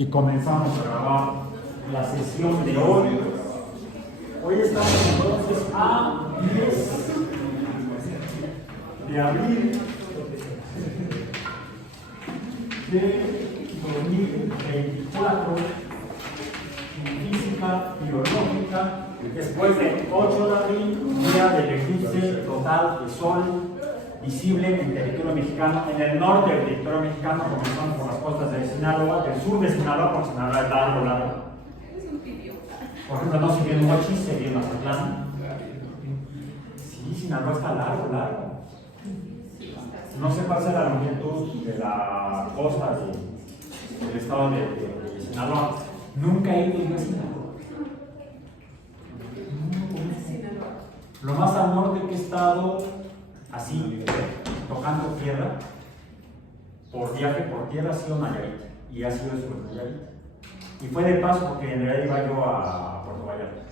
y comenzamos a grabar la sesión de hoy. Hoy estamos entonces a 10 de abril de 2024, física biológica, después de 8 de abril, día del eclipse total de sol visible en territorio mexicano, en el norte del territorio mexicano, comenzando por las costas de Sinaloa, del sur de Sinaloa, porque Sinaloa es largo. Por ejemplo, no se vio en Mochis, se vio en Mazatlán. Sí, Sinaloa está largo. No sé cuál es la longitud de la costa del estado de Sinaloa. Nunca he ido a Sinaloa. Lo más al norte que he estado, así, tocando tierra, por viaje por tierra, ha sido Nayarit. Y ha sido eso en Nayarit. Y fue de paso porque en realidad iba yo a Puerto Vallarta.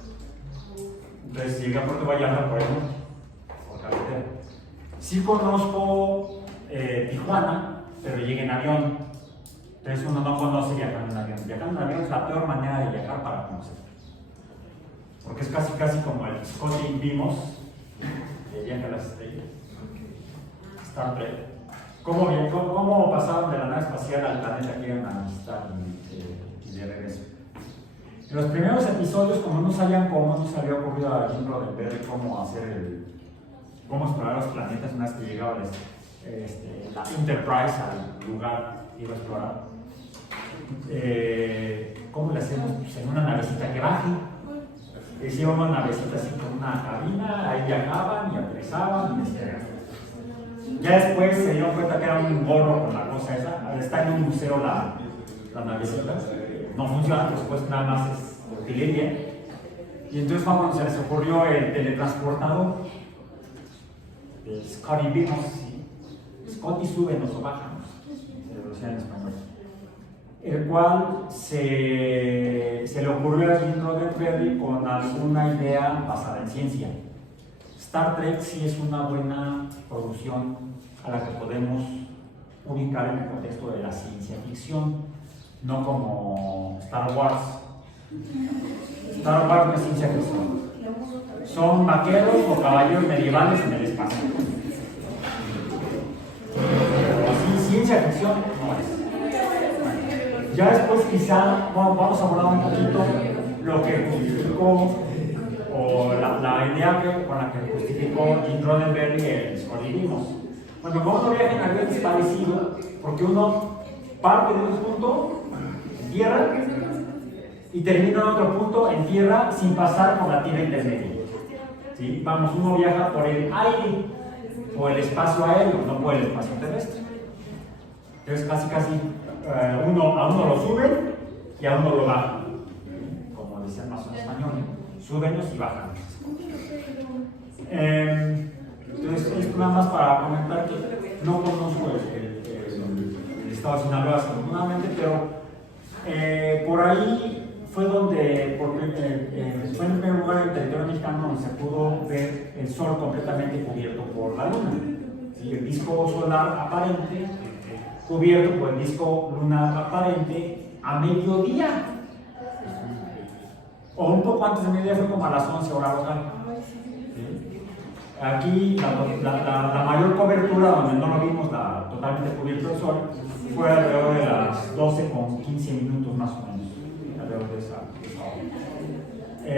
Entonces llegué a Puerto Vallarta por carretera. Sí conozco Tijuana, pero llegué en avión. Entonces uno no conoce viajando en avión. Viajando en avión es la peor manera de viajar para conocer. Porque es casi como el Scotty vimos de Viaje a las Estrellas. Star Trek. ¿Cómo pasaron de la nave espacial al planeta que iban a visitar y de regreso? En los primeros episodios, como no sabían cómo, no se había ocurrido a Jim Roddenberry cómo explorar los planetas una vez que llegaba la Enterprise al lugar que iba a explorar. ¿Cómo le hacemos? Pues en una navecita que baje. Hicieron una navecita así con una cabina, ahí viajaban y aterrizaban y despegaban. Ya después se dieron cuenta que era un gorro con la cosa esa. Está en un museo la navecita. No funciona, por supuesto, nada más es utilería. Y entonces cuando se les ocurrió el teletransportador, el Scotty vimos, Scotty súbenos o bájanos, se lo decía en español. El cual se le ocurrió a Jim Roddenberry con alguna idea basada en ciencia. Star Trek sí es una buena producción a la que podemos ubicar en el contexto de la ciencia ficción, no como Star Wars. Star Wars no es ciencia ficción. Son vaqueros o caballeros medievales en el espacio. Pero así, ciencia ficción no es. Ya después quizá vamos a abordar un poquito lo que justificó o la idea con la que justificó Jim Roddenberry el Scotty-Vimos. Bueno, como uno viaja en avión es parecido, porque uno parte de un punto en tierra y termina en otro punto en tierra sin pasar por la tierra intermedia. ¿Sí? Vamos, uno viaja por el aire o el espacio aéreo, no por el espacio terrestre. Entonces casi a uno lo suben y a uno lo bajan, como dicen más en español, súbenos y bájanos. Entonces esto nada más para comentar que no conozco el estado de Sinaloa afortunadamente, pero por ahí fue donde, fue en primer lugar el territorio mexicano donde se pudo ver el sol completamente cubierto por la luna. ¿Sí? El disco solar aparente cubierto por el disco lunar aparente a mediodía. O un poco antes de mediodía, fue como a las 11 horas local. ¿Sí? Aquí la mayor cobertura, donde no lo vimos totalmente cubierto el sol, fue alrededor de las 12 con 15 minutos más o menos. Alrededor de esa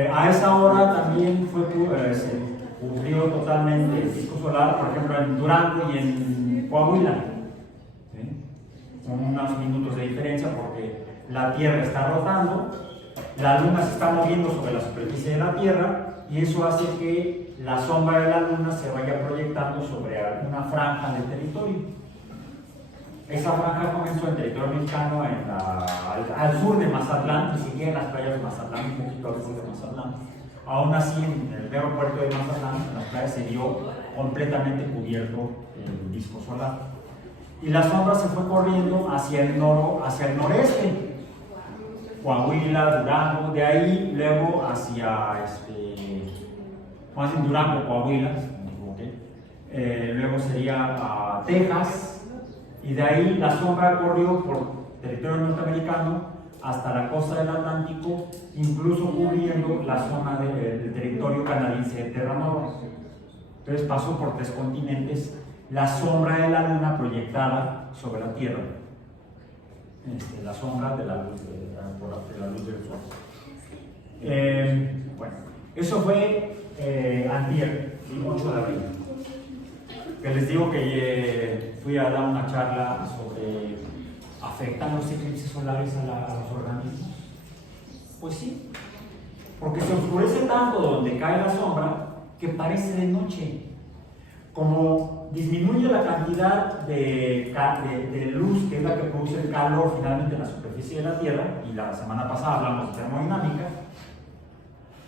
hora. A esa hora también se cubrió totalmente el disco solar, por ejemplo en Durango y en Coahuila. Con unos minutos de diferencia porque la Tierra está rotando, la Luna se está moviendo sobre la superficie de la Tierra y eso hace que la sombra de la Luna se vaya proyectando sobre alguna franja del territorio. Esa franja comenzó en territorio mexicano al sur de Mazatlán, ni siquiera en las playas de Mazatlán, un poquito al sur de Mazatlán. Aún así, en el mero puerto de Mazatlán, en las playas se vio completamente cubierto el disco solar. Y la sombra se fue corriendo hacia el noreste, Coahuila, Durango, de ahí luego hacia más en Durango, Coahuila, luego sería Texas, y de ahí la sombra corrió por territorio norteamericano hasta la costa del Atlántico, incluso cubriendo la zona del territorio canadiense de Terra Nova. Entonces pasó por 3 continentes, la sombra de la luna proyectada sobre la Tierra, la sombra de la luz, de la luz del sol. Bueno, eso fue antier, el 8 de abril. Que les digo que fui a dar una charla sobre ¿afectan los eclipses solares a los organismos? Pues sí, porque se oscurece tanto donde cae la sombra que parece de noche. Como disminuye la cantidad de luz, que es la que produce el calor finalmente en la superficie de la Tierra, y la semana pasada hablamos de termodinámica,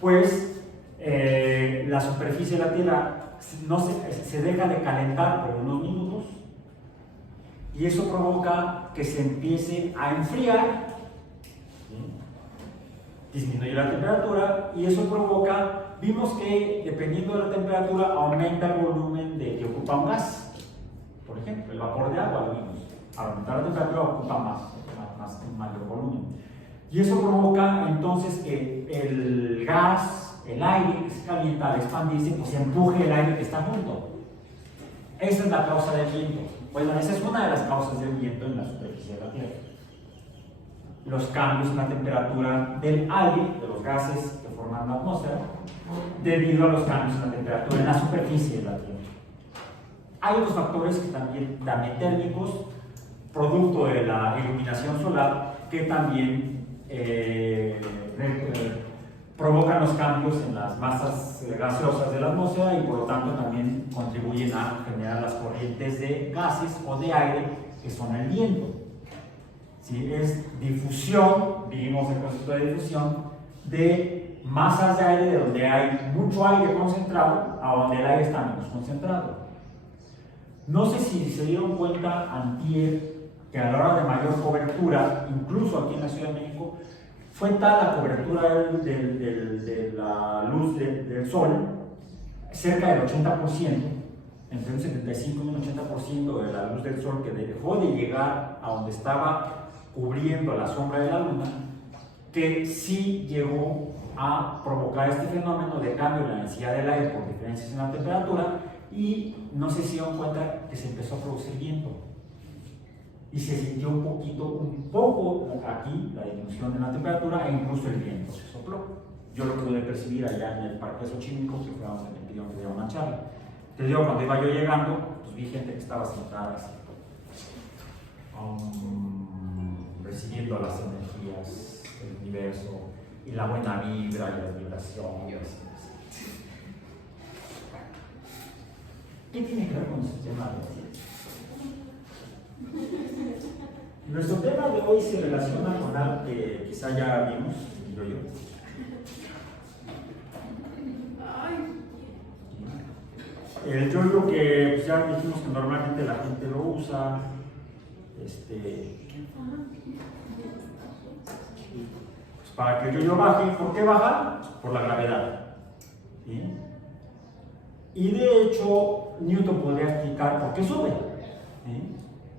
pues la superficie de la Tierra se deja de calentar por unos minutos, y eso provoca que se empiece a enfriar, ¿sí? Disminuye la temperatura, y eso provoca, vimos que dependiendo de la temperatura aumenta el volumen que ocupa un gas. Por ejemplo, el vapor de agua, lo vimos. Al aumentar la temperatura ocupa un mayor volumen. Y eso provoca entonces que el gas, el aire que se calienta al expandirse, pues empuje el aire que está junto. Esa es la causa del viento. Bueno, esa es una de las causas del viento en la superficie de la Tierra. Los cambios en la temperatura del aire, de los gases que forman la atmósfera, debido a los cambios en la temperatura en la superficie de la Tierra. Hay otros factores que también, térmicos, producto de la iluminación solar, que también provocan los cambios en las masas gaseosas de la atmósfera y por lo tanto también contribuyen a generar las corrientes de gases o de aire que son el viento. ¿Sí? Es difusión, vivimos el concepto de difusión, de masas de aire de donde hay mucho aire concentrado a donde el aire está menos concentrado. No sé si se dieron cuenta antier que a la hora de mayor cobertura, incluso aquí en la Ciudad de México, fue tal la cobertura de la luz del sol, cerca del 80%, entre un 75 y un 80% de la luz del sol que dejó de llegar a donde estaba cubriendo la sombra de la luna, que sí llegó a provocar este fenómeno de cambio en la densidad del aire por diferencias en la temperatura, y no sé si dieron cuenta que se empezó a producir viento. Y se sintió un poco aquí la disminución de la temperatura e incluso el viento se sopló. Yo lo pude percibir allá en el Parque de Xochimilco, que fue donde me pidieron que diera una charla. Te digo, cuando iba yo llegando, pues vi gente que estaba sentada así, recibiendo las energías del universo y la buena vibra y las vibraciones. ¿Qué tiene que ver con nuestro tema de hoy? Nuestro tema de hoy se relaciona con algo que quizá ya vimos, digo yo. El yo-yo que pues ya dijimos que normalmente la gente lo usa, pues para que el yo-yo baje. ¿Por qué baja? Por la gravedad. ¿Sí? Y de hecho, Newton podría explicar por qué sube. ¿Sí?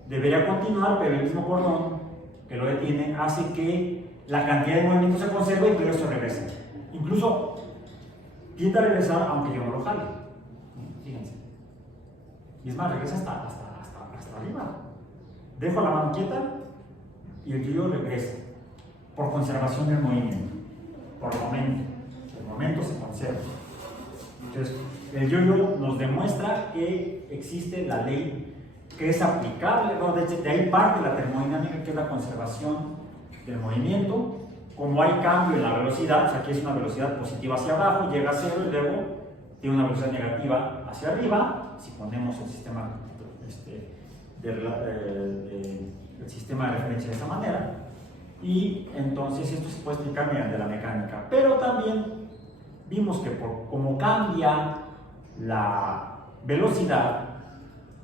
Debería continuar, pero el mismo cordón que lo detiene hace que la cantidad de movimiento se conserve y que eso regrese. Incluso tiende a regresar aunque yo no lo jale. Fíjense. Y es más, regresa hasta arriba. Dejo la mano quieta y el yo-yo regresa por conservación del movimiento, por momento. El momento se conserva. Entonces, el yo-yo nos demuestra que existe la ley que es aplicable, ¿no? De ahí parte la termodinámica, que es la conservación del movimiento. Como hay cambio en la velocidad, o sea, aquí es una velocidad positiva hacia abajo, llega a cero y luego tiene una velocidad negativa hacia arriba. Si ponemos el sistema, el sistema de referencia de esta manera, y entonces esto se puede explicar mediante la mecánica. Pero también vimos que como cambia la velocidad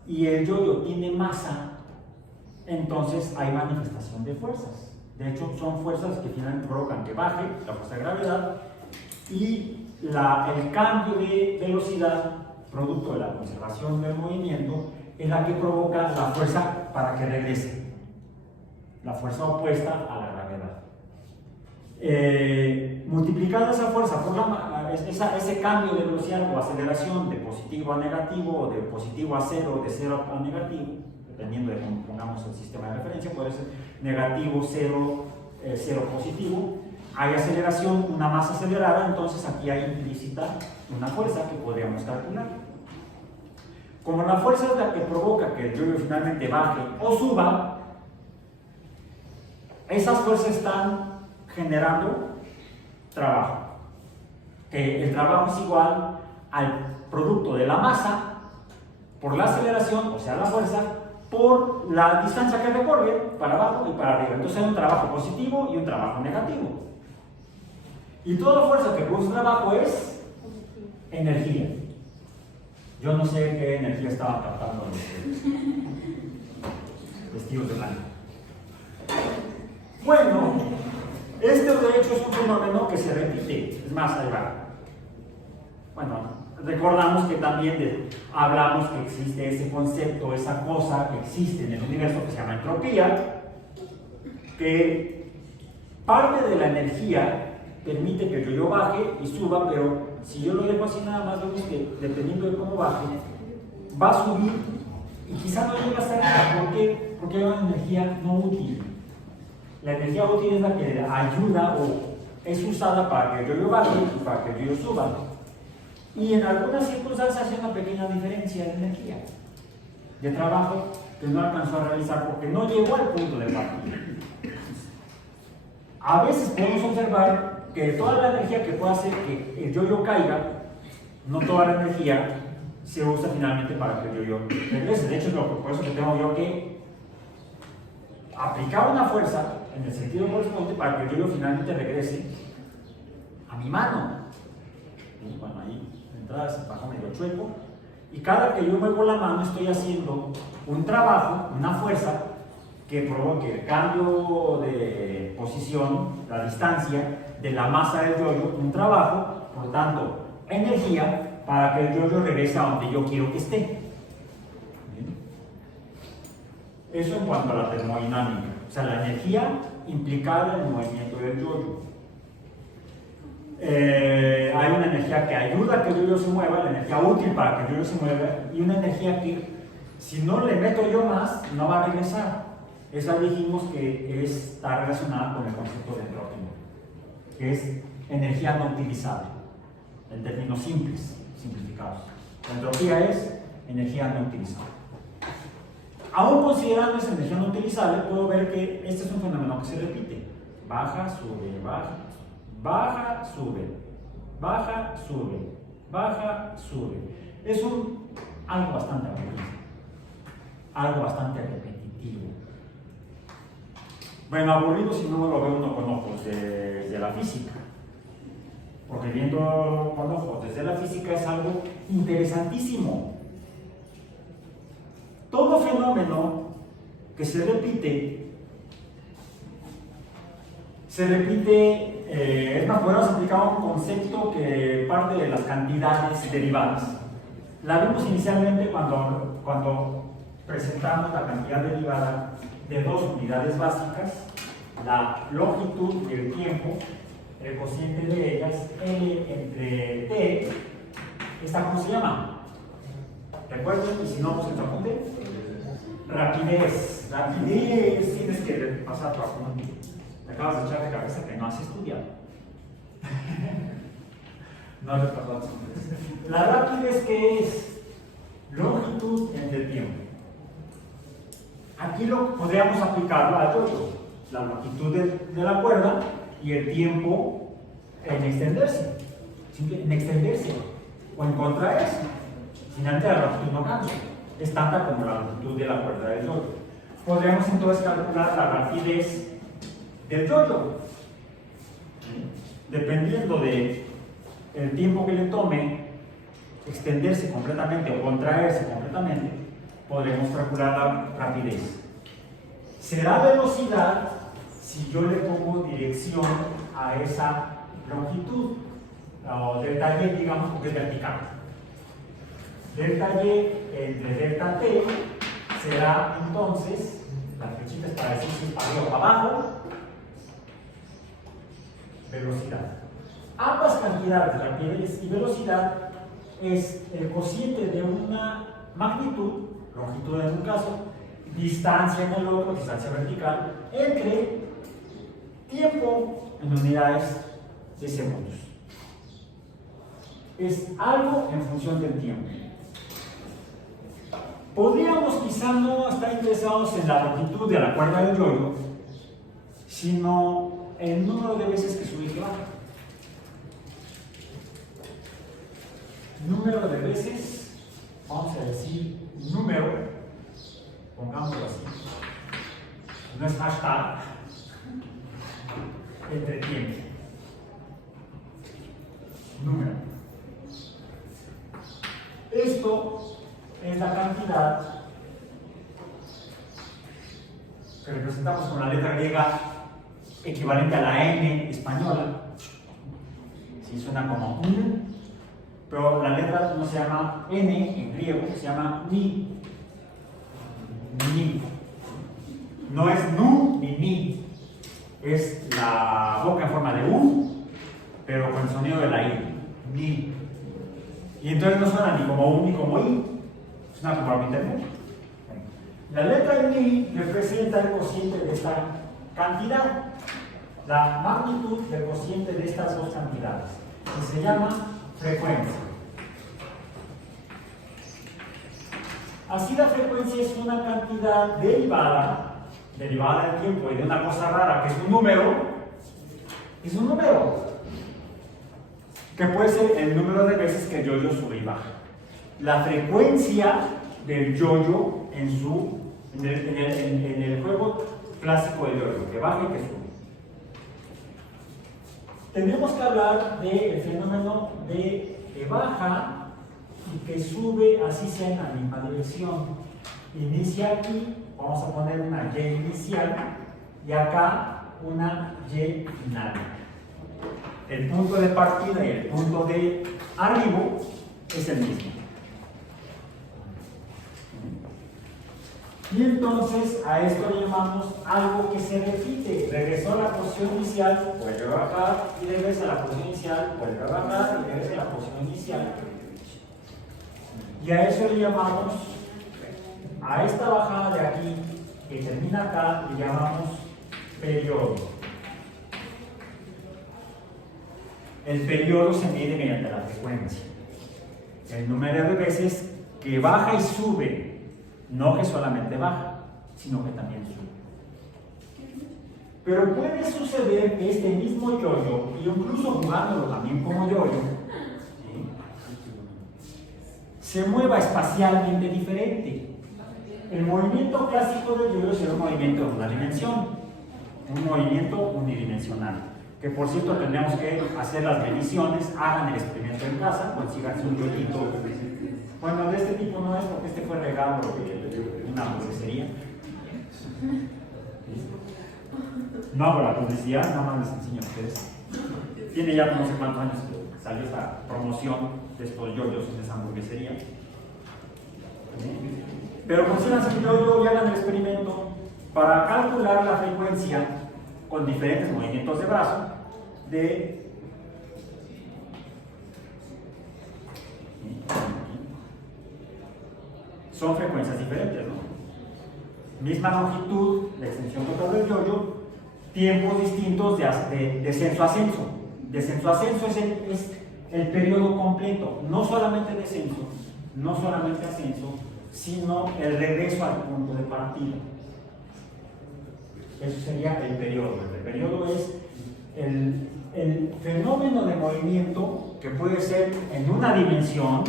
y el yo-yo tiene masa, entonces hay manifestación de fuerzas. De hecho, son fuerzas que finalmente provocan que baje la fuerza de gravedad, y el cambio de velocidad, producto de la conservación del movimiento, es la que provoca la fuerza para que regrese, la fuerza opuesta a la gravedad. multiplicada esa fuerza por ese cambio de velocidad o aceleración de positivo a negativo, o de positivo a cero, o de cero a negativo, dependiendo de cómo pongamos el sistema de referencia, puede ser negativo, cero, cero positivo. Hay aceleración, una masa acelerada, entonces aquí hay implícita una fuerza que podríamos calcular. Como la fuerza es la que provoca que el yo-yo finalmente baje o suba, esas fuerzas están generando trabajo. Que el trabajo es igual al producto de la masa por la aceleración, o sea, la fuerza, por la distancia que recorre para abajo y para arriba. Entonces hay un trabajo positivo y un trabajo negativo. Y toda fuerza que produce trabajo es energía. Yo no sé qué energía estaban captando los vestidos de blanco. Bueno, este de hecho es un fenómeno que se repite. Es más, ahí va. Bueno, recordamos que también hablamos que existe ese concepto, esa cosa que existe en el universo que se llama entropía, que parte de la energía permite que el yo baje y suba, pero si yo lo dejo así nada más, vemos que dependiendo de cómo baje, va a subir y quizá no llegue a estar acá. ¿Por qué? Porque hay una energía no útil. La energía útil es la que ayuda o es usada para que el yo baje y para que el yo suba. Y en algunas circunstancias hay una pequeña diferencia de energía, de trabajo que no alcanzó a realizar porque no llegó al punto de partida. A veces podemos observar que toda la energía que puede hacer que el yo-yo caiga, no toda la energía se usa finalmente para que el yo-yo regrese. De hecho, por eso que tengo yo que aplicar una fuerza en el sentido correspondiente para que el yo-yo finalmente regrese a mi mano. Y bueno, ahí de entrada se baja medio chueco. Y cada que yo muevo la mano estoy haciendo un trabajo, una fuerza que provoque el cambio de posición, la distancia de la masa del yo-yo, un trabajo, por tanto, energía para que el yo-yo regrese a donde yo quiero que esté. ¿Bien? Eso en cuanto a la termodinámica, o sea, la energía implicada en el movimiento del yo-yo. Hay una energía que ayuda a que el yo-yo se mueva, la energía útil para que el yo-yo se mueva, y una energía que, si no le meto yo más, no va a regresar. Esa dijimos que está relacionada con el concepto de entropía, que es energía no utilizable, en términos simples, simplificados. La entropía es energía no utilizable. Aún considerando esa energía no utilizable, puedo ver que este es un fenómeno que se repite. Baja, sube, baja, baja, sube, baja, sube, baja, sube. Es algo bastante aburrido, algo bastante repetitivo. Bueno, aburrido si no lo ve uno con ojos de la física, porque viendo con ojos desde la física es algo interesantísimo. Todo fenómeno que se repite, es más, podemos aplicar un concepto que parte de las cantidades derivadas. La vimos inicialmente cuando presentamos la cantidad derivada de dos unidades básicas, la longitud y el tiempo, el cociente de ellas, L entre T. ¿Esta cómo se llama? ¿Recuerden? Y si no, pues se apunte. Rapidez. Rapidez, tienes que pasar tu apunte. Te acabas de echar de cabeza que no has estudiado. No has repasado. La rapidez, ¿qué es? Longitud entre tiempo. Aquí lo podríamos aplicarlo al yo-yo, la longitud de la cuerda y el tiempo en extenderse, o en contraerse. Finalmente la longitud no cambia, es tanta como la longitud de la cuerda del yo-yo. Podríamos entonces calcular la rapidez del yo-yo. Dependiendo del tiempo que le tome extenderse completamente o contraerse completamente, podremos calcular la rapidez. Será velocidad si yo le pongo dirección a esa longitud, o delta y, digamos, porque es vertical. Delta y entre delta t será entonces, las flechitas para decir si es para arriba o para abajo, velocidad. Ambas cantidades, rapidez y velocidad, es el cociente de una magnitud, longitud en un caso, distancia en el otro, distancia vertical, entre tiempo en unidades de segundos. Es algo en función del tiempo. Podríamos quizá no estar interesados en la longitud de la cuerda del yoyo, sino el número de veces que sube y que baja. Número de veces, vamos a decir número, pongámoslo así, no es hashtag, entre tiempo. Número. Esto es la cantidad que representamos con la letra griega equivalente a la N española. Sí, suena como N, pero la letra no se llama N en griego, se llama Ni. Ni. No es Nu ni Ni. Es la boca en forma de U, pero con el sonido de la I. Ni. Y entonces no suena ni como U ni como I. Suena como algo intermedio. La letra Ni representa el cociente de esta cantidad, la magnitud del cociente de estas dos cantidades, que se llama frecuencia. Así la frecuencia es una cantidad derivada del tiempo y de una cosa rara que es un número, que puede ser el número de veces que el yoyo sube y baja. La frecuencia del yoyo en el juego clásico del yoyo, que baja y que sube. Tenemos que hablar del fenómeno de que baja y que sube, así sea en la misma dirección. Inicia aquí, vamos a poner una Y inicial y acá una Y final. El punto de partida y el punto de arribo es el mismo. Y entonces a esto le llamamos algo que se repite. Regresó a la posición inicial, vuelve a bajar y regresa a la posición inicial, vuelve a bajar y regresa a la posición inicial. Y a eso le llamamos, a esta bajada de aquí que termina acá, le llamamos periodo. El periodo se mide mediante la frecuencia. El número de veces que baja y sube. No que solamente baja, sino que también sube. Pero puede suceder que este mismo yoyo, y incluso jugándolo también como yoyo, ¿sí?, se mueva espacialmente diferente. El movimiento clásico del yoyo será un movimiento de una dimensión, un movimiento unidimensional. Que por cierto tendremos que hacer las mediciones, hagan el experimento en casa, consíganse un yoyito. Bueno, de este tipo no es porque este fue regalo de una hamburguesería. No hago la publicidad, nada más les enseño a ustedes. Tiene ya no sé cuántos años que salió esta promoción de estos yoyos en esa hamburguesería. Pero consíganse un yoyo y hagan el experimento para calcular la frecuencia con diferentes movimientos de brazo son frecuencias diferentes, ¿no? Misma longitud, la extensión total del yoyo, tiempos distintos de descenso-ascenso. Descenso-ascenso es el periodo completo, no solamente descenso, no solamente ascenso, sino el regreso al punto de partida. Eso sería el periodo. El periodo es el fenómeno de movimiento que puede ser en una dimensión,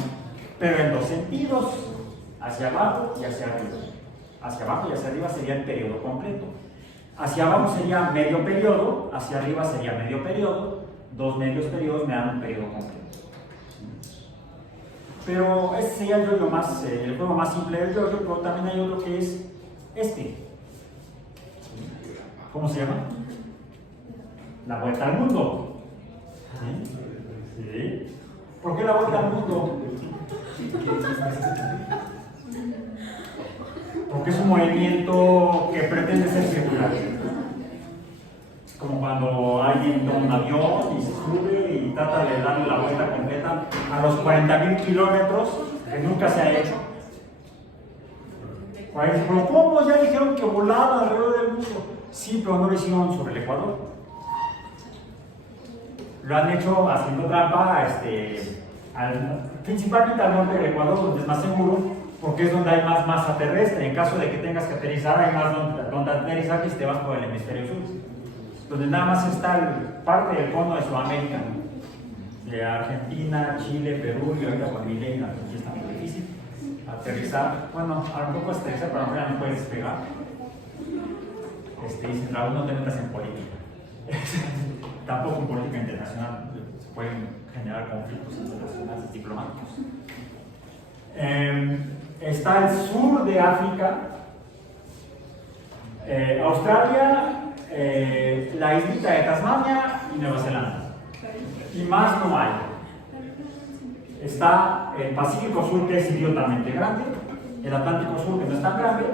pero en dos sentidos, hacia abajo y hacia arriba. Hacia abajo y hacia arriba sería el periodo completo. Hacia abajo sería medio periodo, hacia arriba sería medio periodo, dos medios periodos me dan un periodo completo. Pero ese sería el juego más simple del yoyo, pero también hay otro que es este. ¿Cómo se llama? La vuelta al mundo. ¿Sí? ¿Por qué la vuelta al mundo? Porque es un movimiento que pretende ser circular. como cuando alguien toma un avión y se sube y trata de darle la vuelta completa a los 40,000 kilómetros, que nunca se ha hecho. Pero ¿cómo? Ya dijeron que volaba alrededor del mundo. Sí, pero no lo hicieron sobre el Ecuador. Lo han hecho haciendo trampa, principalmente al norte del Ecuador, donde es más seguro, porque es donde hay más masa terrestre. En caso de que tengas que aterrizar, hay más donde aterrizar y te vas por el hemisferio sur, donde nada más está parte del cono de Sudamérica, ¿no? De Argentina, Chile, Perú y ahorita con Milenio, aquí está muy difícil aterrizar. Bueno, a lo mejor puedes aterrizar, pero ahora no puedes despegar. Dicen, Raúl, no te metas en política. Tampoco en política internacional se pueden generar conflictos internacionales diplomáticos. Está el sur de África, Australia, la islita de Tasmania y Nueva Zelanda. Y más no hay. Está el Pacífico Sur, que es idiotamente grande, el Atlántico Sur, que no es tan grande,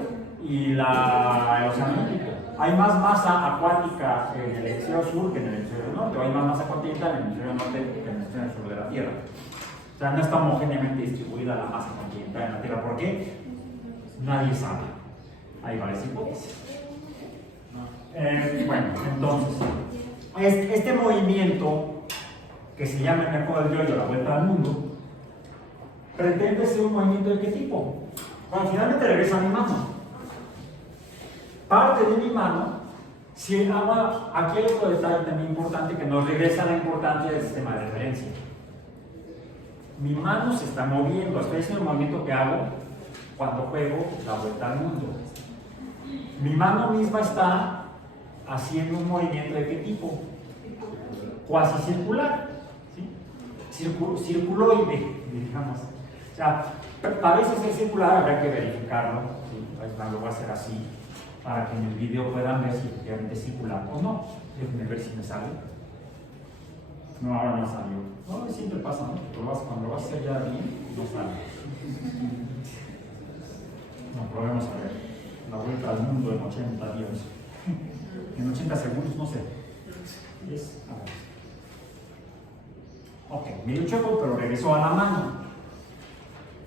y el Océano Índico. Hay más masa acuática en el hemisferio sur que en el hemisferio norte, o hay más masa continental en el hemisferio norte que en el hemisferio sur de la Tierra. O sea, no está homogéneamente distribuida la masa continental en la Tierra. ¿Por qué? Nadie sabe. Hay varias hipótesis. Bueno, entonces, este movimiento que se llama en el juego del yoyo la vuelta al mundo, pretende ser un movimiento de qué tipo. Bueno, finalmente regresa a mi mano. Parte de mi mano, si aquí hay otro detalle también importante que nos regresa a la importancia del sistema de referencia. Mi mano se está moviendo, estoy haciendo el movimiento que hago cuando juego la vuelta al mundo. Mi mano misma está haciendo un movimiento de qué tipo, cuasi circular, ¿sí? Circuloide, digamos. O sea, parece ser circular, habrá que verificarlo, ¿sí? Lo voy a hacer así, para que en el video puedan ver si efectivamente es circular o no. Déjenme ver si me sale. No, ahora no salió. No, siempre pasa, ¿no? Cuando lo vas a hacer ya bien, no sale. No, probemos a ver. La vuelta al mundo en 80 días. En 80 segundos, no sé. A ver. Ok, me dio choco, pero regresó a la mano.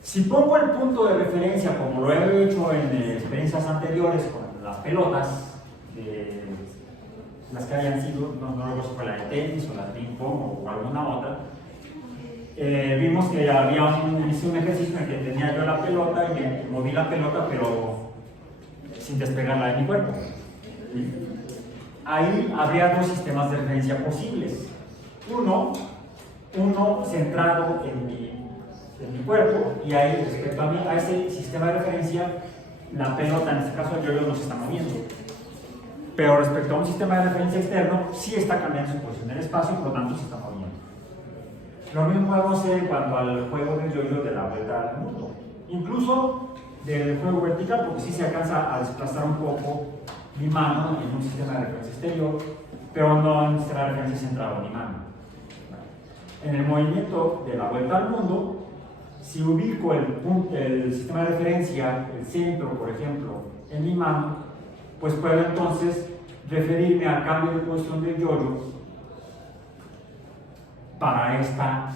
Si pongo el punto de referencia, como lo he hecho en experiencias anteriores con las pelotas, las que hayan sido, no recuerdo si fue la de tenis o la de ping pong o alguna otra, vimos que hice un ejercicio en el que tenía yo la pelota y me moví la pelota, pero sin despegarla de mi cuerpo. Ahí habría dos sistemas de referencia posibles. Uno centrado en mi cuerpo, y ahí respecto a ese sistema de referencia, la pelota, en este caso el yo-yo, no se está moviendo. Pero respecto a un sistema de referencia externo, sí está cambiando su posición en el espacio, por lo tanto se está moviendo. Lo mismo podemos hacer en cuanto al juego del yo-yo de la vuelta al mundo. Incluso del juego vertical, porque sí se alcanza a desplazar un poco mi mano en un sistema de referencia exterior, pero no en un sistema de referencia centrado en mi mano. En el movimiento de la vuelta al mundo, si ubico el sistema de referencia, el centro, por ejemplo, en mi mano, pues puedo entonces referirme al cambio de posición del yo-yo para esta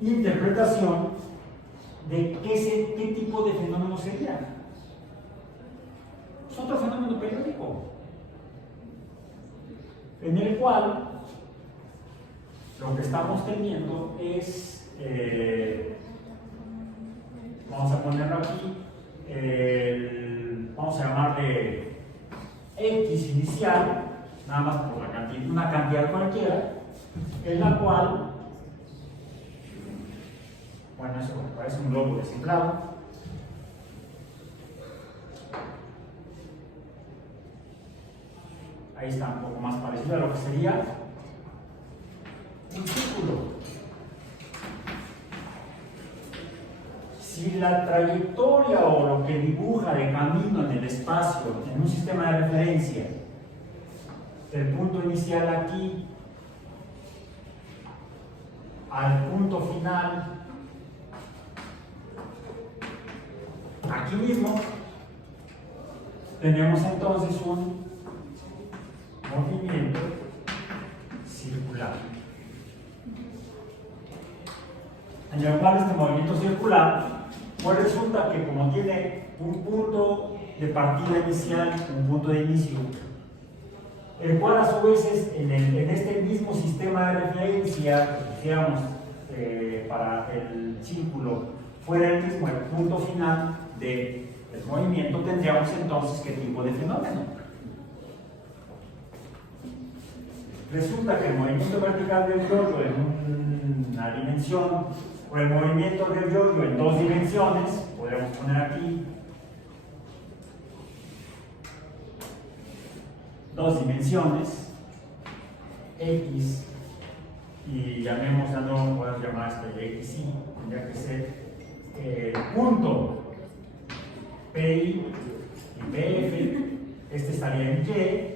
interpretación de qué tipo de fenómeno sería. Es otro fenómeno periódico, en el cual lo que estamos teniendo es, vamos a ponerlo aquí, vamos a llamarle X inicial, nada más por una cantidad cualquiera, en la cual, bueno, eso parece un globo desinflado. Ahí está un poco más parecido a lo que sería un círculo. Si la trayectoria o lo que dibuja de camino en el espacio, en un sistema de referencia, del punto inicial aquí al punto final, aquí mismo, tenemos entonces un en el cual este movimiento circular, pues resulta que como tiene un punto de partida inicial, un punto de inicio, el cual a su vez es en este mismo sistema de referencia que quisiéramos para el círculo fuera el mismo el punto final del movimiento, tendríamos entonces ¿qué tipo de fenómeno? Resulta que el movimiento vertical del yo-yo en una dimensión, o el movimiento del yo-yo en dos dimensiones, podríamos poner aquí dos dimensiones, X, y llamemos, ya no podemos llamar este X, y tendría que ser el punto PI y PF, este estaría en Y,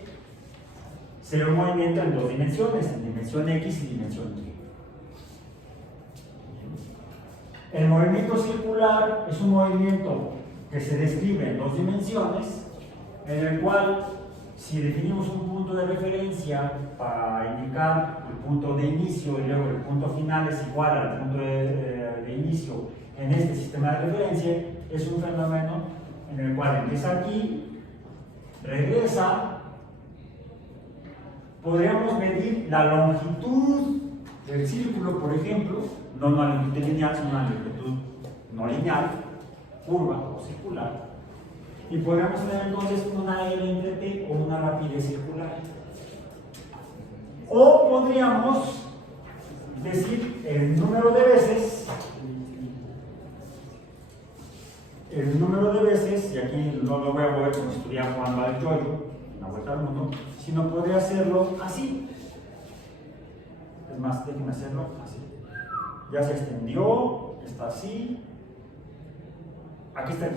sería un movimiento en dos dimensiones, en dimensión X y dimensión Y. El movimiento circular es un movimiento que se describe en dos dimensiones, en el cual si definimos un punto de referencia para indicar el punto de inicio y luego el punto final es igual al punto de inicio en este sistema de referencia, es un fenómeno en el cual empieza aquí, regresa, podríamos medir la longitud del círculo, por ejemplo, no una longitud lineal, sino una longitud no lineal, curva o circular. Y podríamos tener entonces una L entre T o una rapidez circular. O podríamos decir el número de veces, y aquí no lo voy a mover como si estuviera jugando al yo-yo, una vuelta al mundo, sino podría hacerlo así. Es más, déjenme hacerlo así. Ya se extendió, está así. Aquí está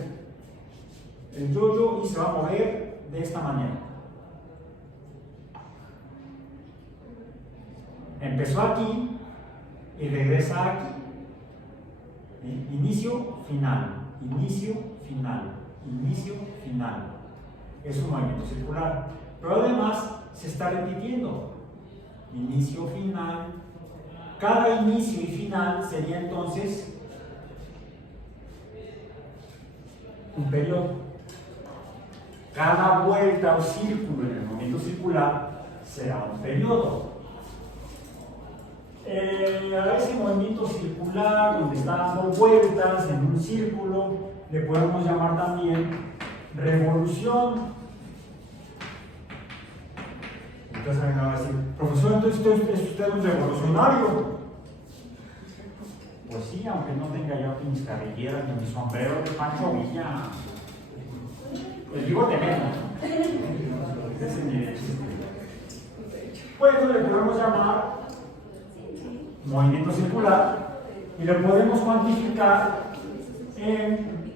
el yo-yo y se va a mover de esta manera. Empezó aquí y regresa aquí. Inicio, final, inicio, final, inicio, final. Es un movimiento circular. Pero además se está repitiendo. Inicio, final. Cada inicio y final sería entonces un periodo. Cada vuelta o círculo en el movimiento circular será un periodo. A ese movimiento circular, donde está dando vueltas en un círculo, le podemos llamar también revolución. Entonces me va a decir, profesor, entonces ¿es usted un revolucionario? Pues sí, aunque no tenga yo aquí mis carrilleras ni mi sombrero de Pancho Villa. El bigote menos. Ese es mi chiste. Pues le podemos llamar movimiento circular y lo podemos cuantificar en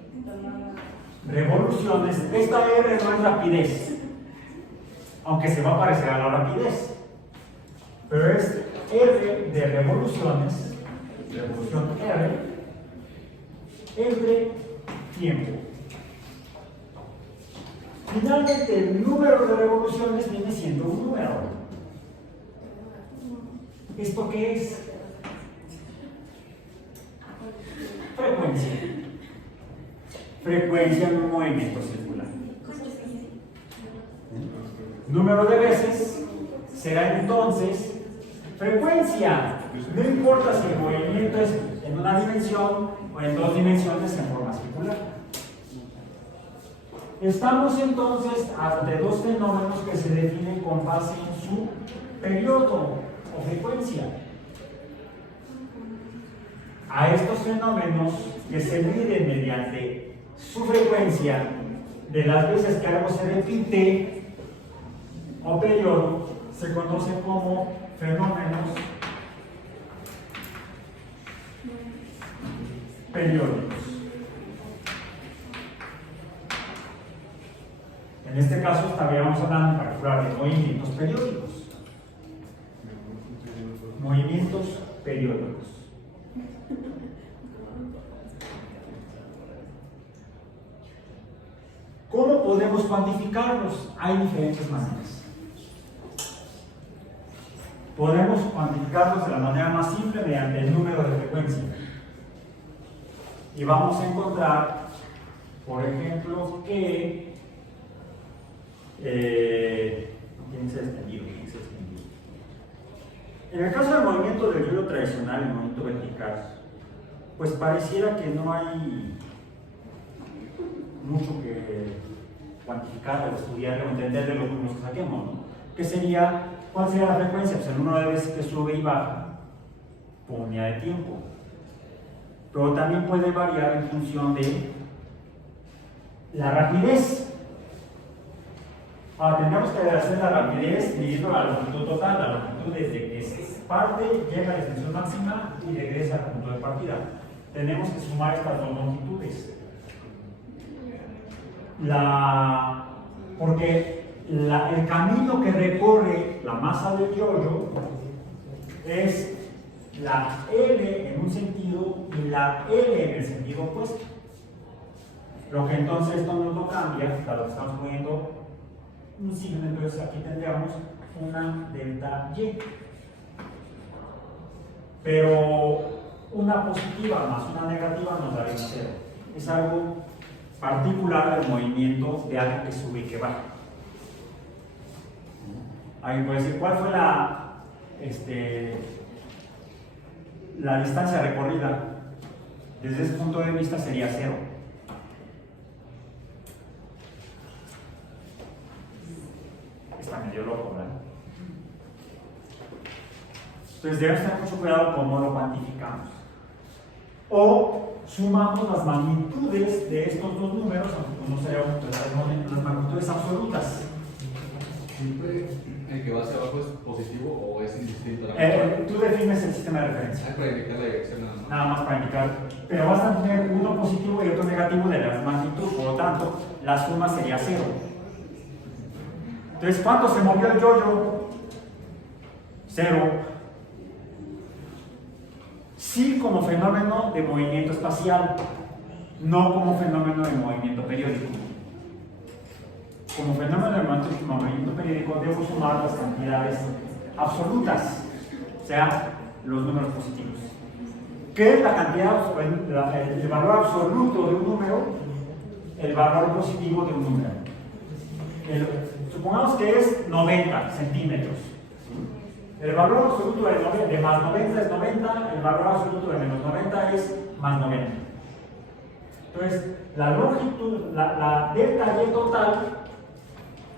revoluciones. Esta R no es rapidez, aunque se va a parecer a la rapidez, pero es R de revoluciones, revolución R, entre tiempo. Finalmente, el número de revoluciones viene siendo un número. ¿Esto qué es? Frecuencia. Frecuencia en un movimiento circular. Número de veces será entonces frecuencia. No importa si el movimiento es en una dimensión o en dos dimensiones en forma circular. Estamos entonces ante dos fenómenos que se definen con base en su periodo o frecuencia. A estos fenómenos que se miden mediante su frecuencia de las veces que algo se repite o periodo, se conocen como fenómenos periódicos. En este caso estaríamos hablando en particular de movimientos periódicos. Movimientos periódicos. ¿Cómo podemos cuantificarlos? Hay diferentes maneras. Podemos cuantificarlos de la manera más simple mediante el número de frecuencia. Y vamos a encontrar, por ejemplo, que tiene que ser extendido. En el caso del movimiento del yo-yo tradicional, el movimiento vertical, pues pareciera que no hay mucho que cuantificar o estudiar o entender de los números que saquemos, ¿no? ¿Qué sería? ¿Cuál sería la frecuencia? Pues el número de veces que sube y baja por unidad de tiempo. Pero también puede variar en función de la rapidez. Ahora tendríamos que hacer la rapidez midiendo la longitud total, la longitud desde que parte, llega a la extensión máxima y regresa al punto de partida. Tenemos que sumar estas dos longitudes. Porque el camino que recorre la masa del yo-yo es la L en un sentido y la L en el sentido opuesto. Lo que entonces esto no lo cambia, dado que estamos poniendo un signo, entonces aquí tendríamos una delta Y. Pero una positiva más una negativa nos daría cero. Es algo particular del movimiento de algo que sube y que baja. Alguien puede decir, ¿cuál fue la distancia recorrida? Desde ese punto de vista sería cero. Está medio loco, ¿verdad? Entonces debemos tener mucho cuidado cómo lo cuantificamos. O sumamos las magnitudes de estos dos números, aunque no serían las magnitudes absolutas. ¿Siempre el que va hacia abajo es positivo o es indistinto? Tú defines el sistema de referencia. Para indicar la dirección nada más. Nada más para indicar. Pero vas a tener uno positivo y otro negativo de la magnitud, por lo tanto, la suma sería cero. Entonces, ¿cuánto se movió el yo-yo? Cero. Sí, como fenómeno de movimiento espacial, no como fenómeno de movimiento periódico. Como fenómeno de movimiento periódico, debo sumar las cantidades absolutas, o sea, los números positivos. ¿Qué es la cantidad, el valor absoluto de un número? El valor positivo de un número. Supongamos que es 90 centímetros. El valor absoluto de más 90 es 90, el valor absoluto de menos 90 es más 90. Entonces, la longitud, la delta Y total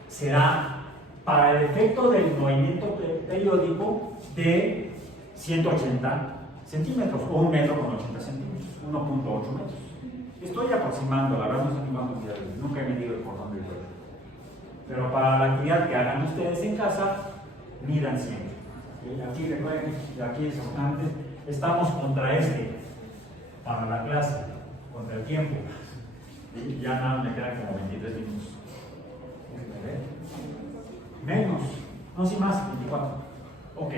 será para el efecto del movimiento periódico de 180 centímetros o 1 metro con 80 centímetros, 1.8 metros. Estoy aproximando, la verdad no sé ni cuánto medir, nunca he medido el cordón del cuello. Pero para la actividad que hagan ustedes en casa, midan siempre. Aquí recuerden, aquí exactamente estamos contra para la clase, contra el tiempo. Y ya nada, me quedan como 23 minutos. Menos, no si más, 24. Ok.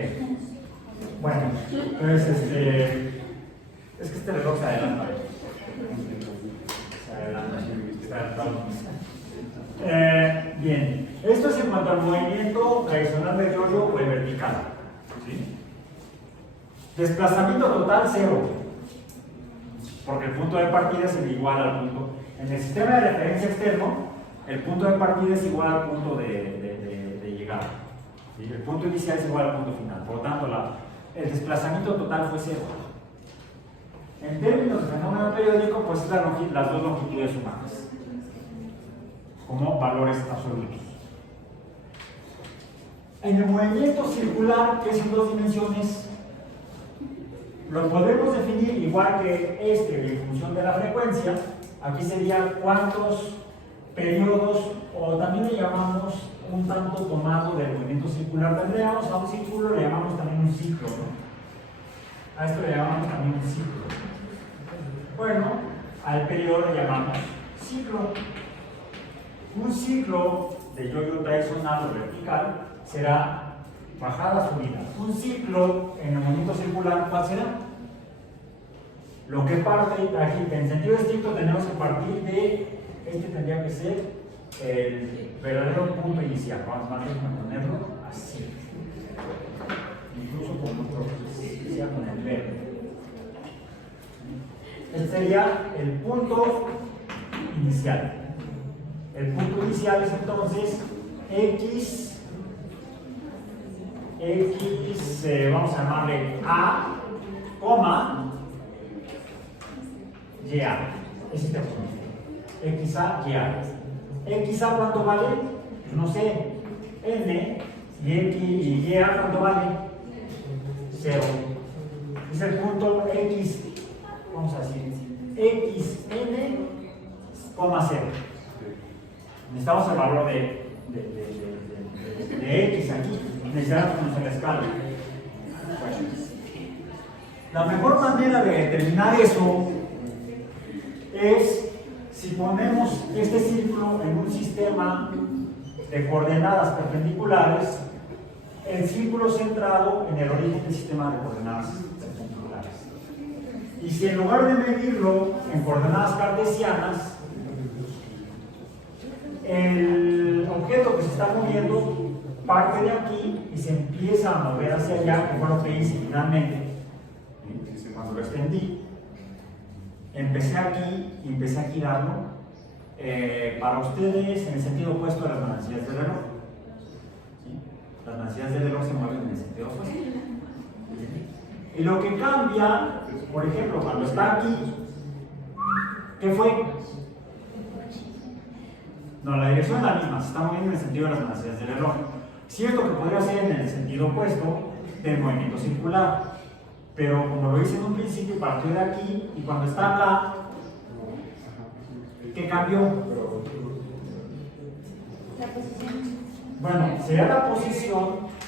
Bueno, entonces es que este reloj se adelanta. Se adelanta. Bien, esto es en cuanto al movimiento tradicional del yo-yo o el vertical. ¿Sí? Desplazamiento total cero, porque el punto de partida es igual al punto. En el sistema de referencia externo, el punto de partida es igual al punto de llegada. ¿Sí? El punto inicial es igual al punto final. Por lo tanto, el desplazamiento total fue cero. En términos de fenómeno periódico, pues es las dos longitudes sumadas como valores absolutos. En el movimiento circular, que es en dos dimensiones, lo podemos definir igual que en función de la frecuencia. Aquí sería cuántos periodos, o también le llamamos un tanto tomado del movimiento circular. Tendríamos a un círculo, le llamamos también un ciclo, ¿no? A esto le llamamos también un ciclo. Bueno, al periodo le llamamos ciclo. Un ciclo de yo-yo tradicional o vertical será bajada, subida. Un ciclo en el movimiento circular, ¿cuál será? Lo que parte, aquí en sentido estricto tenemos que partir de, tendría que ser el verdadero punto inicial. Vamos a ponerlo así. Incluso con nuestro con el verde. Este sería el punto inicial. El punto inicial es entonces X, vamos a llamarle A, coma, YA. Es este punto. XA, YA. XA, ¿cuánto vale? Pues no sé. N y X y YA, ¿cuánto vale? 0. Es el punto X, vamos a decir, XN, 0. Necesitamos el valor de X aquí. Necesitamos conocer la escala. La mejor manera de determinar eso es si ponemos este círculo en un sistema de coordenadas perpendiculares, el círculo centrado en el origen del sistema de coordenadas perpendiculares. Y si en lugar de medirlo en coordenadas cartesianas, el objeto que se está moviendo parte de aquí y se empieza a mover hacia allá, que fue lo que hice finalmente, cuando lo extendí, empecé aquí y empecé a girarlo para ustedes en el sentido opuesto de las manecillas del reloj. ¿Sí? Las manecillas del reloj se mueven en el sentido opuesto. Y lo que cambia, por ejemplo, cuando está aquí, ¿qué fue? No, la dirección es la misma, se está moviendo en el sentido de las manecillas del reloj. Cierto que podría ser en el sentido opuesto del movimiento circular, pero como lo hice en un principio, partió de aquí y cuando está acá, ¿qué cambió? La posición. Bueno, sería la posición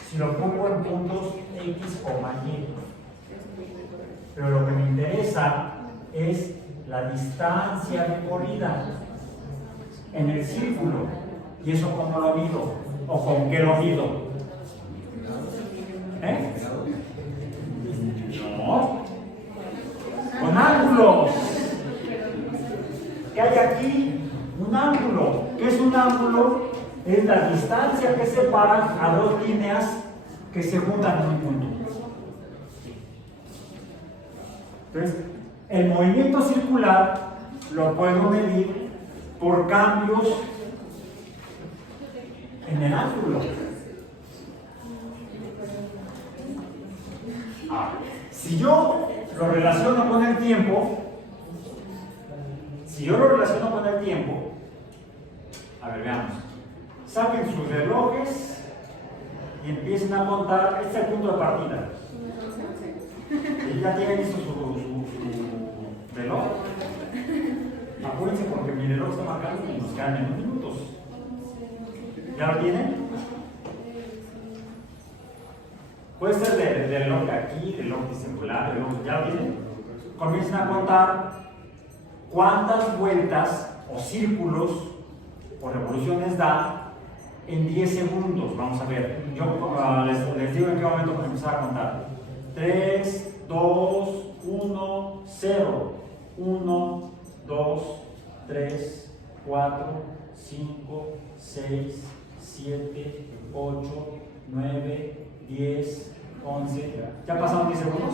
si lo pongo en puntos X o Y. Pero lo que me interesa es la distancia recorrida en el círculo. ¿Y eso cómo lo mido? ¿O con qué lo mido? ¿Eh? No. Con ángulos. ¿Qué hay aquí? Un ángulo. ¿Qué es un ángulo? Es la distancia que separa a dos líneas que se juntan en un punto. Entonces, el movimiento circular lo puedo medir por cambios en el ángulo. Si yo lo relaciono con el tiempo, a ver, veamos. Saquen sus relojes y empiecen a contar. Este es el punto de partida. Y ya tienen listo su reloj. Acuérdense porque mi reloj está marcando y nos quedan menos minutos. ¿Ya lo tienen? Puede ser de reloj de aquí, reloj circular, reloj. ¿Ya lo tienen? Comiencen a contar cuántas vueltas o círculos o revoluciones da en 10 segundos. Vamos a ver. Yo les digo en qué momento para empezar a contar. 3, 2, 1, 0. 1, 2, 3, 4, 5, 6, 7, 8, 9, 10, 11. ¿Ya pasaron 10 segundos?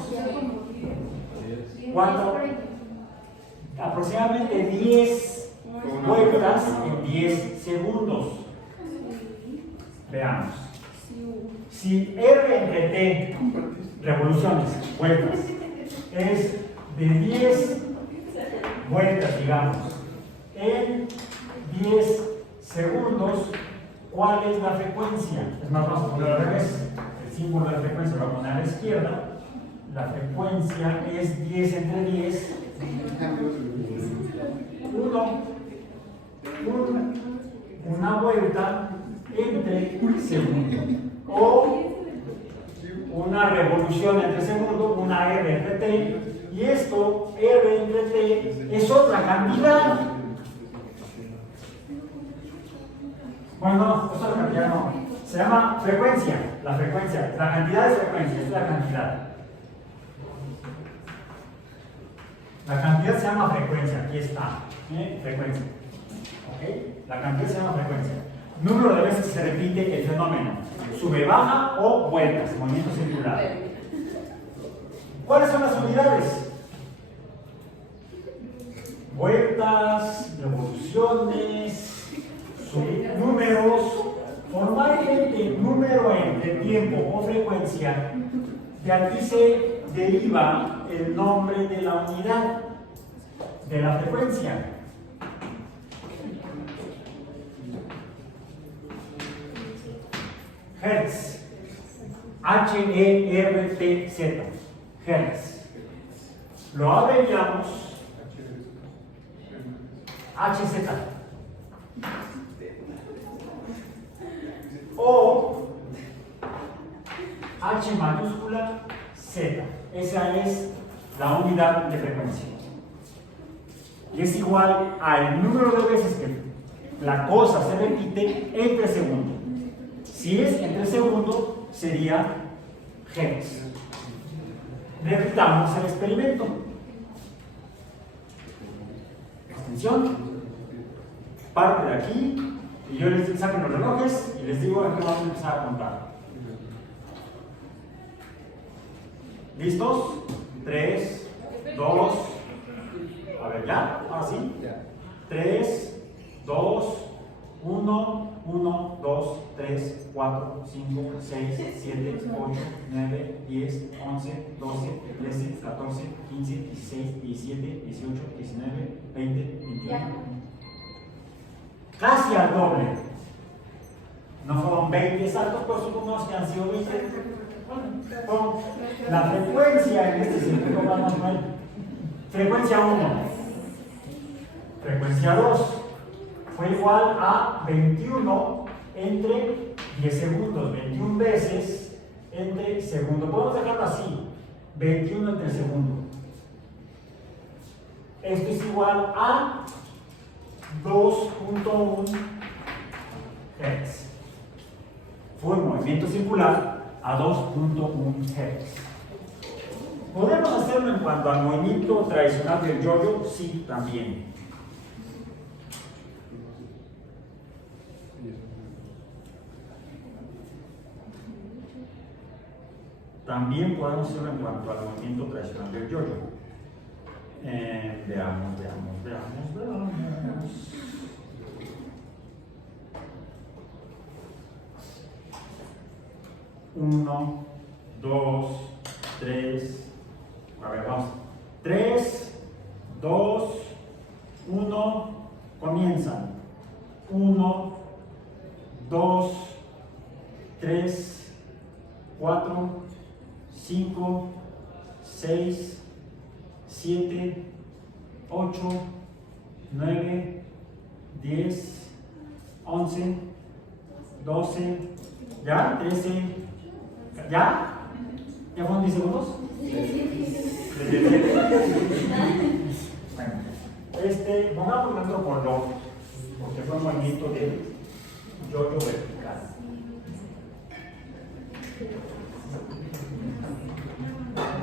¿Cuánto? Aproximadamente 10 vueltas en 10 segundos. Veamos. Si R entre T, revoluciones, vueltas, es de 10 vueltas, digamos, en 10 segundos, ¿cuál es la frecuencia? Es más, vamos a poner al revés. El símbolo de la frecuencia lo voy a poner a la izquierda. La frecuencia es 10 entre 10. 1. Una vuelta entre segundo. O una revolución entre segundo, una R entre T. Y esto, R entre T, es otra cantidad. Bueno, no, es otra cantidad, no. Se llama frecuencia. La frecuencia. La cantidad es frecuencia, es la cantidad. La cantidad se llama frecuencia. Aquí está. Frecuencia. ¿Ok? La cantidad se llama frecuencia. Número de veces que se repite el fenómeno. Sube, baja o vueltas. Movimiento circular. ¿Cuáles son las unidades? vueltas, revoluciones, números. Formalmente, número n de tiempo o frecuencia, de aquí se deriva el nombre de la unidad de la frecuencia. Hertz. H-E-R-T-Z. Hertz. Lo abreviamos HZ. O H mayúscula Z. Esa es la unidad de frecuencia. Y es igual al número de veces que la cosa se repite entre segundos. Si es entre segundos, sería Hertz. Repitamos el experimento. Extensión. Parte de aquí. Y yo les saco los relojes y les digo que vamos a empezar a contar. ¿Listos? 3, 2, a ver, ¿ya? Ahora sí. 3, 2, 1, 1, 2, 3, 4, 5, 6, 7, 8, 9, 10, 11, 12, 13, 14, 15, 16, 17, 18, 19, 20, 21. Casi al doble. No fueron 20 exactos, pero supongamos que han sido 20. Bueno, la frecuencia en este sentido vamos a ver. Frecuencia 1. Frecuencia 2 fue igual a 21 entre 10 segundos. 21 veces entre segundo. Podemos dejarlo así. 21 entre segundo. Esto es igual a 2.1 Hz. Fue un movimiento circular a 2.1 Hz. ¿Podemos hacerlo en cuanto al movimiento tradicional del yo-yo? Sí, también. También podemos hacerlo en cuanto al movimiento tradicional del yo-yo. Veamos. 1, 2, 3. A ver, vamos. 3, 2, 1. Comienzan. 1, 2, 3, 4, 5, 6, 7, 8, 9, 10, 11, 12, ¿ya? 13, ¿ya? ¿Ya fueron 10 segundos? Bueno, pongamos un otro color, porque fue un movimiento de yo-yo vertical.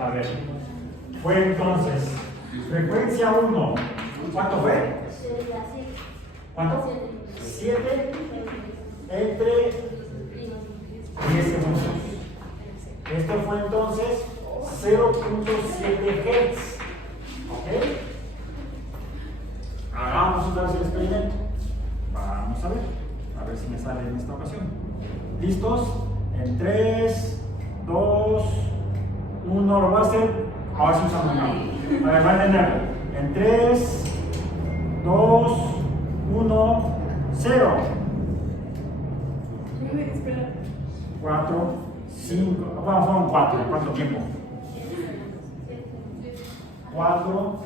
A ver, fue entonces frecuencia 1. ¿Cuánto fue? ¿Cuánto? 7 entre 10 segundos. Esto fue entonces 0.7 Hz. ¿Ok? Hagamos otra vez el experimento. Vamos a ver si me sale en esta ocasión. ¿Listos? En 3, 2, 1, lo voy a hacer. Ahora sí usamos una. A ver, va a entenderlo. En 3, 2, 1, 0. 4, 5. Vamos, fueron 4. ¿Cuánto tiempo? 4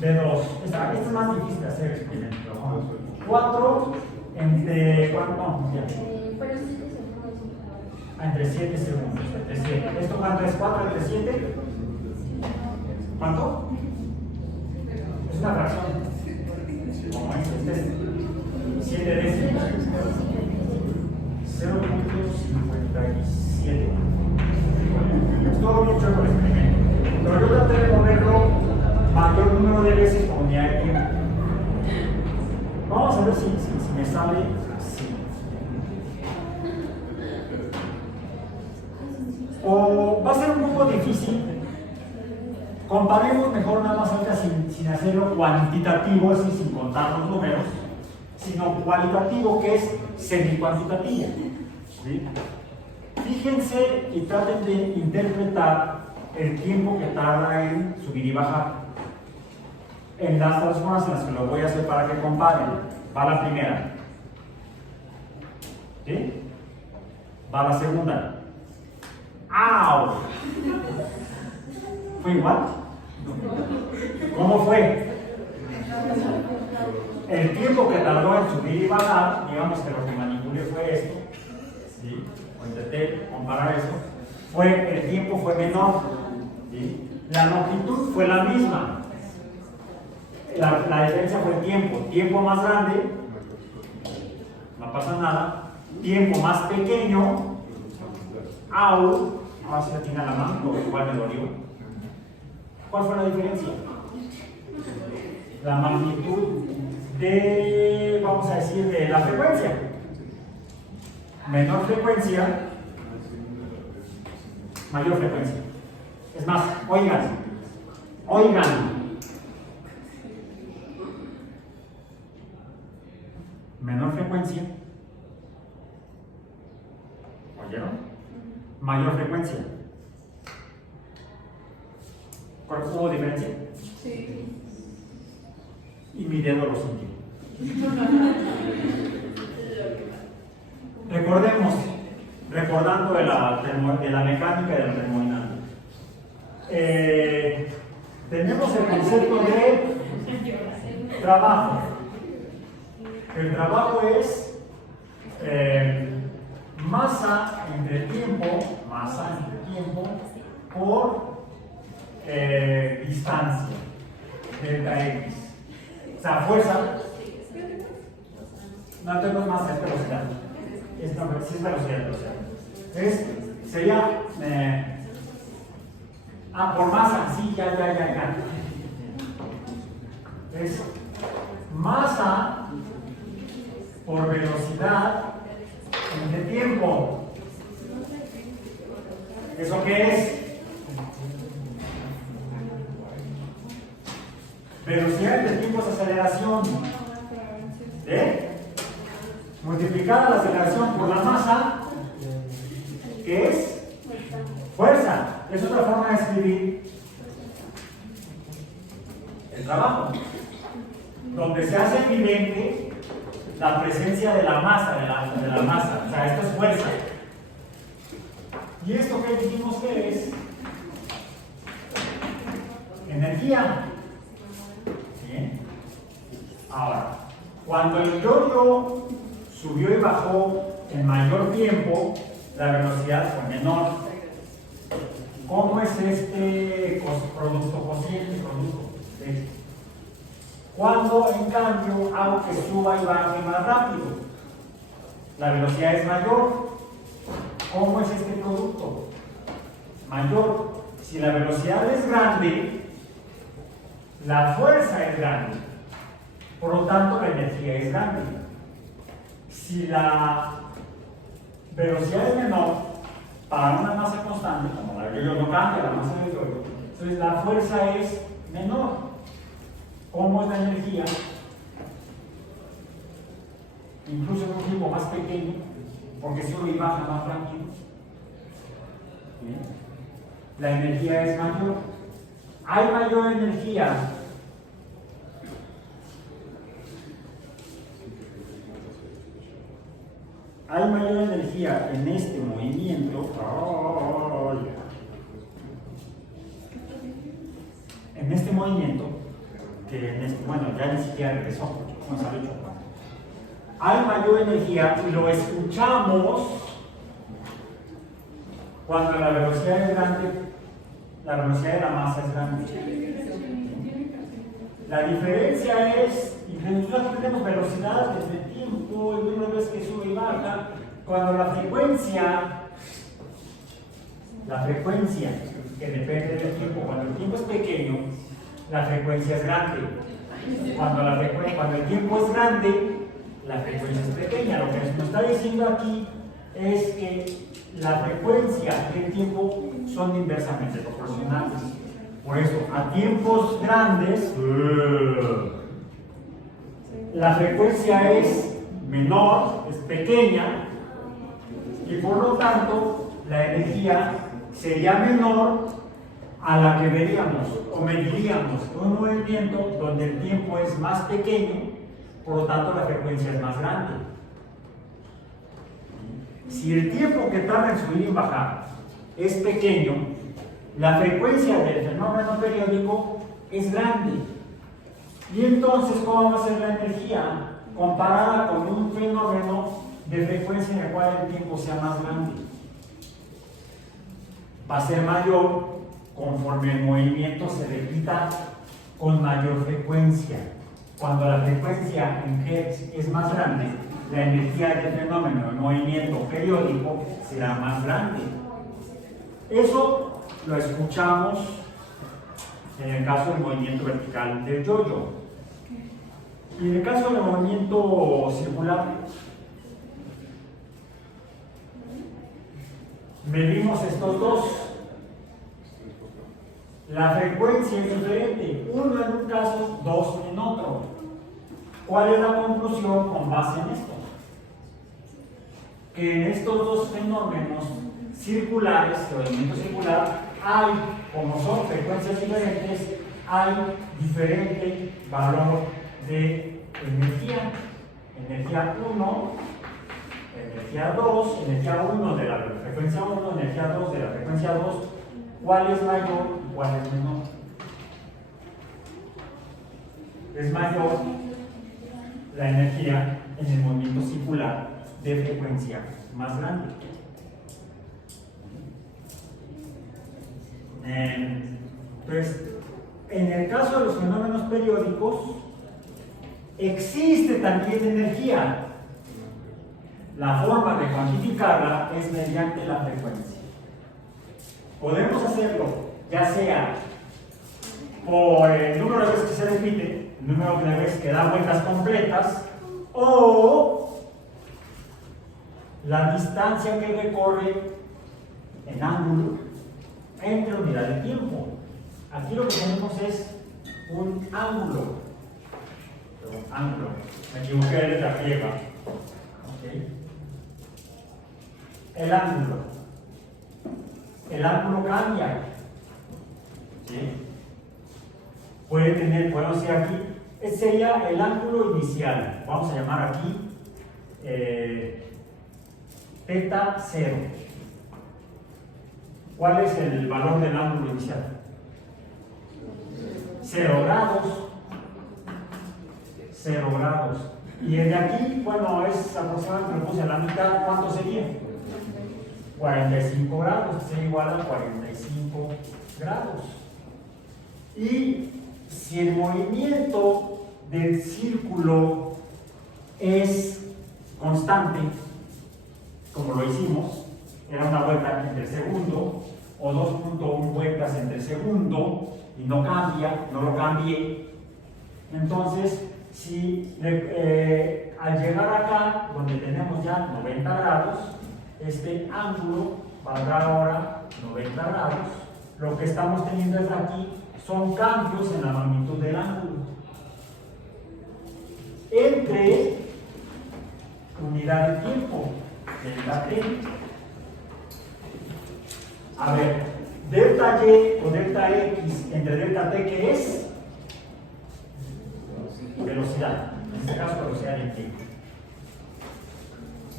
de 2. Esta es más difícil de hacer el experimento. 4 entre. ¿Cuánto? No, ya. Entre 7 segundos. Entre 7. ¿Esto cuánto es? 4 entre 7. ¿Cuánto? Es una fracción. Como este es 7 décimos. 0.57. Es todo bien chueco el experimento. Pero yo traté de moverlo mayor número de veces con unidad de tiempo. Vamos a ver si me sale así. O va a ser un poco difícil Comparemos mejor nada más ahorita sin hacerlo cuantitativo, así sin contar los números, sino cualitativo, que es semi-cuantitativo. ¿Sí? Fíjense y traten de interpretar el tiempo que tarda en subir y bajar. En las transformas en las que lo voy a hacer para que comparen. Va la primera. ¿Sí? Va la segunda. ¡Au! ¿Fue igual? ¿Cómo fue? El tiempo que tardó en subir y bajar, digamos que lo que manipulé fue esto, ¿sí? O intenté comparar eso, el tiempo fue menor, ¿sí? La longitud fue la misma. La diferencia fue el tiempo más grande, no pasa nada, tiempo más pequeño, ahora si la tiene a la mano, porque igual me dolió. ¿Cuál fue la diferencia? La magnitud de, vamos a decir, de la frecuencia. Menor frecuencia, mayor frecuencia. Es más, oigan. Menor frecuencia. ¿Oyeron? Mayor frecuencia. ¿Hubo diferencia? Sí. Y mi dedo lo sintió. Recordando de la mecánica de la termodinámica. Tenemos el concepto de trabajo. El trabajo es masa entre tiempo por distancia, delta X. O sea, fuerza. No tengo más, es velocidad. Sí es velocidad. Sería. Por masa, sí, ya. Es masa por velocidad entre tiempo. ¿Eso qué es? Velocidad entre tiempo es aceleración. Multiplicada la aceleración por la masa, que es fuerza. Es otra forma de escribir el trabajo, donde se hace evidente la presencia de la masa, de la masa. O sea, esto es fuerza. ¿Y esto que dijimos que es? Energía. Bien. Ahora, cuando el yo-yo subió y bajó en mayor tiempo, la velocidad fue menor. ¿Cómo es este producto cociente? Cuando en cambio hago que suba y baje más rápido, la velocidad es mayor. ¿Cómo es este producto? Mayor. Si la velocidad es grande, la fuerza es grande. Por lo tanto, la energía es grande. Si la velocidad es menor, para una masa constante, como la yo-yo no cambia, la masa del yo-yo, entonces la fuerza es menor. ¿Cómo es la energía? Incluso en un tiempo más pequeño, porque sube y baja más rápido. ¿Bien? La energía es mayor. Hay mayor energía en este movimiento. En este movimiento, bueno, ya ni siquiera regresó, porque no salió chocando. Hay mayor energía y lo escuchamos cuando la velocidad es grande, la velocidad de la masa es grande. La diferencia es, nosotros tenemos velocidad desde el tiempo, y una vez que sube y baja, cuando la frecuencia que depende del tiempo, cuando el tiempo es pequeño, la frecuencia es grande. Cuando el tiempo es grande, la frecuencia es pequeña. Lo que nos está diciendo aquí es que la frecuencia y el tiempo son inversamente proporcionales. Por eso, a tiempos grandes, la frecuencia es menor, es pequeña, y por lo tanto, la energía sería menor a la que veríamos o mediríamos un movimiento donde el tiempo es más pequeño, por lo tanto la frecuencia es más grande. Si el tiempo que tarda en subir y bajar es pequeño, la frecuencia del fenómeno periódico es grande. Y entonces, ¿cómo va a ser la energía comparada con un fenómeno de frecuencia en el cual el tiempo sea más grande? Va a ser mayor conforme el movimiento se repita con mayor frecuencia. Cuando la frecuencia en Hertz es más grande, la energía del fenómeno de movimiento periódico será más grande. Eso lo escuchamos en el caso del movimiento vertical del yo-yo. Y en el caso del movimiento circular, medimos estos dos. La frecuencia es diferente, uno en un caso, dos en otro. ¿Cuál es la conclusión con base en esto? Que en estos dos fenómenos circulares, de movimiento circular, hay, como son frecuencias diferentes, hay diferente valor de energía. Energía 1, energía 2, energía 1 de la frecuencia 1, energía 2 de la frecuencia 2. ¿Cuál es mayor y cuál es menor? Es mayor la energía en el movimiento circular de frecuencia más grande. Entonces, en el caso de los fenómenos periódicos, existe también energía. La forma de cuantificarla es mediante la frecuencia. Podemos hacerlo, ya sea por el número de veces que se repite, el número de veces que da vueltas completas, o la distancia que recorre en ángulo entre unidad de tiempo. Aquí lo que tenemos es un ángulo. Me equivoqué de letra griega. ¿Okay? El ángulo cambia. ¿Sí? Podemos decir aquí, este sería el ángulo inicial. Vamos a llamar aquí θ 0. ¿Cuál es el valor del ángulo inicial? 0 grados. 0 grados. Y el de aquí, bueno, es aproximadamente, lo puse a la mitad, ¿cuánto sería? 45 grados, que sería igual a 45 grados. Y si el movimiento del círculo es constante, como lo hicimos, era una vuelta entre segundo o 2.1 vueltas entre segundo y no cambia, no lo cambié. Entonces, si al llegar acá, donde tenemos ya 90 grados, este ángulo valdrá ahora 90 grados. Lo que estamos teniendo es aquí son cambios en la magnitud del ángulo entre unidad de tiempo, delta t. A ver, delta y o delta x entre delta t, ¿qué es? Velocidad, en este caso velocidad en tiempo.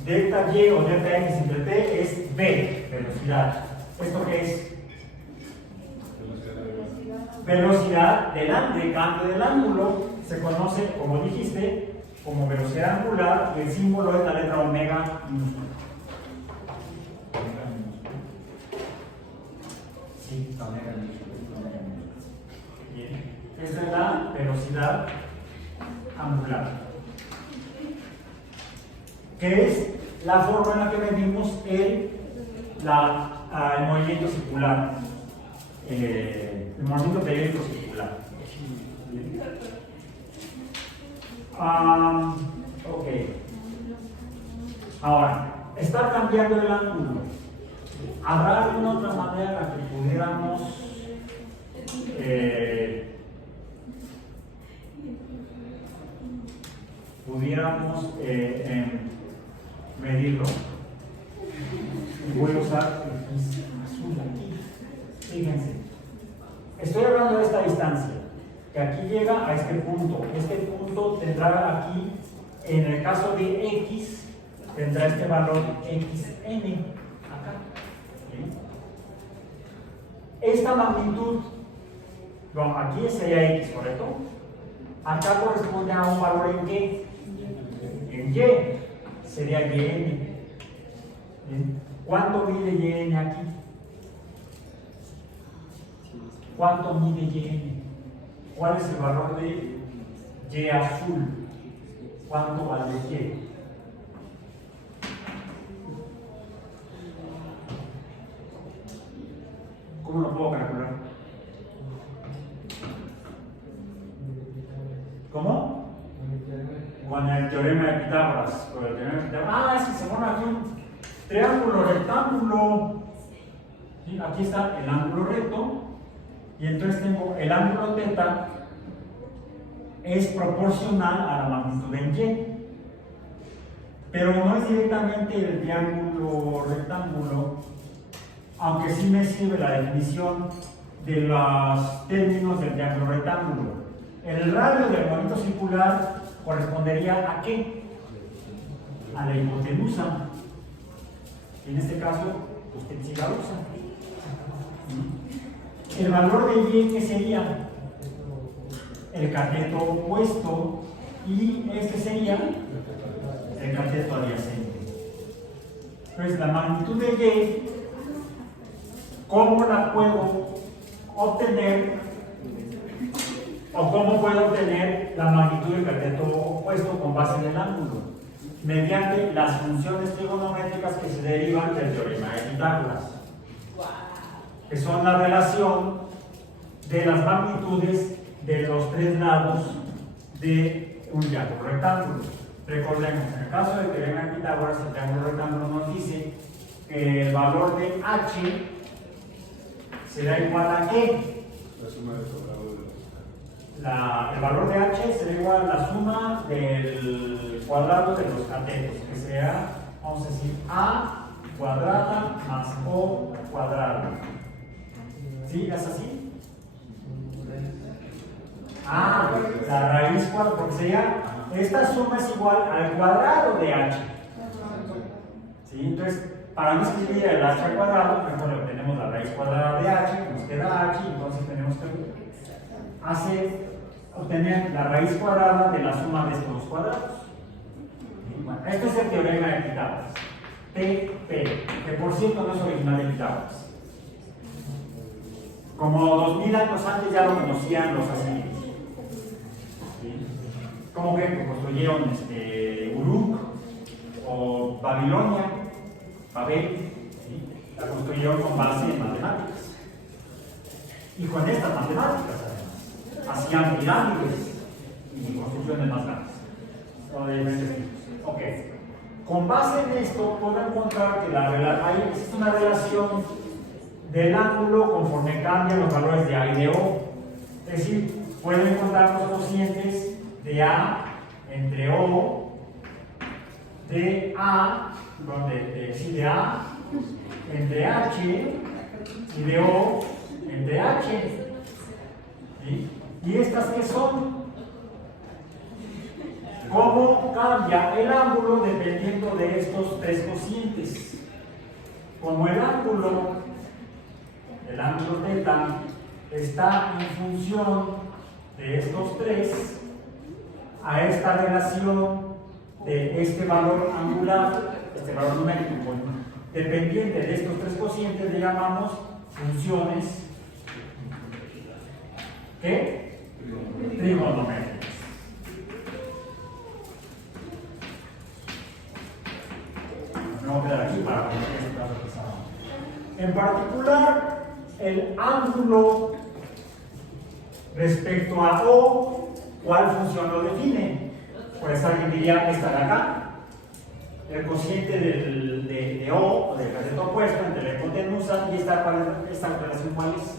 Delta y o delta x entre t es v, velocidad. ¿Esto qué es? Velocidad del cambio del ángulo. Se conoce, como dijiste, como velocidad angular, y el símbolo es la letra omega minúscula. Sí, la omega minúscula. Bien. Esta es la velocidad angular, que es la forma en la que medimos el movimiento circular, el movimiento periódico circular. Ok. Ahora, está cambiando el ángulo. ¿Habrá alguna otra manera en la que pudiéramos pudiéramos medirlo. Y voy a usar el gis azul aquí. Fíjense, estoy hablando de esta distancia, que aquí llega a este punto. Este punto tendrá aquí, en el caso de X, tendrá este valor XN acá. ¿Sí? Esta magnitud, bueno, aquí sería X, ¿correcto? Acá corresponde a un valor en Y. En Y sería YN. ¿Cuánto mide YN aquí? ¿Cuánto mide YN? ¿Cuál es el valor de Y azul? ¿Cuánto vale Y? ¿Cómo lo puedo calcular? ¿Cómo? Con el teorema de Pitágoras. Con el teorema de Pitágoras. Es que se pone aquí un triángulo rectángulo. ¿Sí? Aquí está el ángulo recto. Y entonces tengo el ángulo θ es proporcional a la magnitud en Y. Pero no es directamente el triángulo rectángulo, aunque sí me sirve la definición de los términos del triángulo rectángulo. El radio del movimiento circular correspondería a ¿qué? A la hipotenusa. En este caso, usted sí la usa. El valor de Y, ¿qué sería? El cateto opuesto, y este sería el cateto adyacente. Entonces, la magnitud de Y, ¿cómo la puedo obtener? ¿O cómo puedo obtener la magnitud del cateto opuesto con base en el ángulo? Mediante las funciones trigonométricas que se derivan del teorema de Pitágoras, que son la relación de las magnitudes de los tres lados de un triángulo rectángulo. Recordemos, en el caso del teorema de Pitágoras, el triángulo rectángulo nos dice que el valor de H será igual a ¿qué? La suma del cuadrado de los... El valor de H será igual a la suma del cuadrado de los catetos, que sea, vamos a decir, A cuadrada más O cuadrado. ¿Sí? ¿Es así? La raíz cuadrada, porque sería, esta suma es igual al cuadrado de H. ¿Sí? Entonces, para no escribir el H al cuadrado, mejor obtenemos la raíz cuadrada de H, nos queda H, y entonces tenemos que obtener la raíz cuadrada de la suma de estos dos cuadrados. Bueno, este es el teorema de Pitágoras. TP, que por cierto no es original de Pitágoras. Como 2000 años antes ya lo conocían los asirios. ¿Sí? ¿Cómo que construyeron Uruk o Babilonia? Babel, ¿sí? La construyeron con base en matemáticas. Y con estas matemáticas, además, hacían pirámides y construcciones más grandes. O de diferentes tipos. Ok. Con base en esto, puedo encontrar que existe una relación del ángulo conforme cambian los valores de A y de O. Es decir, puedo encontrar los cocientes de A entre O, de A entre H y de O entre H. ¿Sí? ¿Y estas qué son? ¿Cómo cambia el ángulo dependiendo de estos tres cocientes? Como el ángulo θ está en función de estos tres, a esta relación de este valor angular, este valor numérico dependiente de estos tres cocientes, le llamamos funciones ¿qué? Trigonométricas. Me voy a quedar aquí para ver qué está pasando. En particular, el ángulo respecto a O, ¿cuál función lo define? Pues alguien diría esta de acá. El cociente de O, o del cateto opuesto entre la hipotenusa y esta relación, ¿cuál es?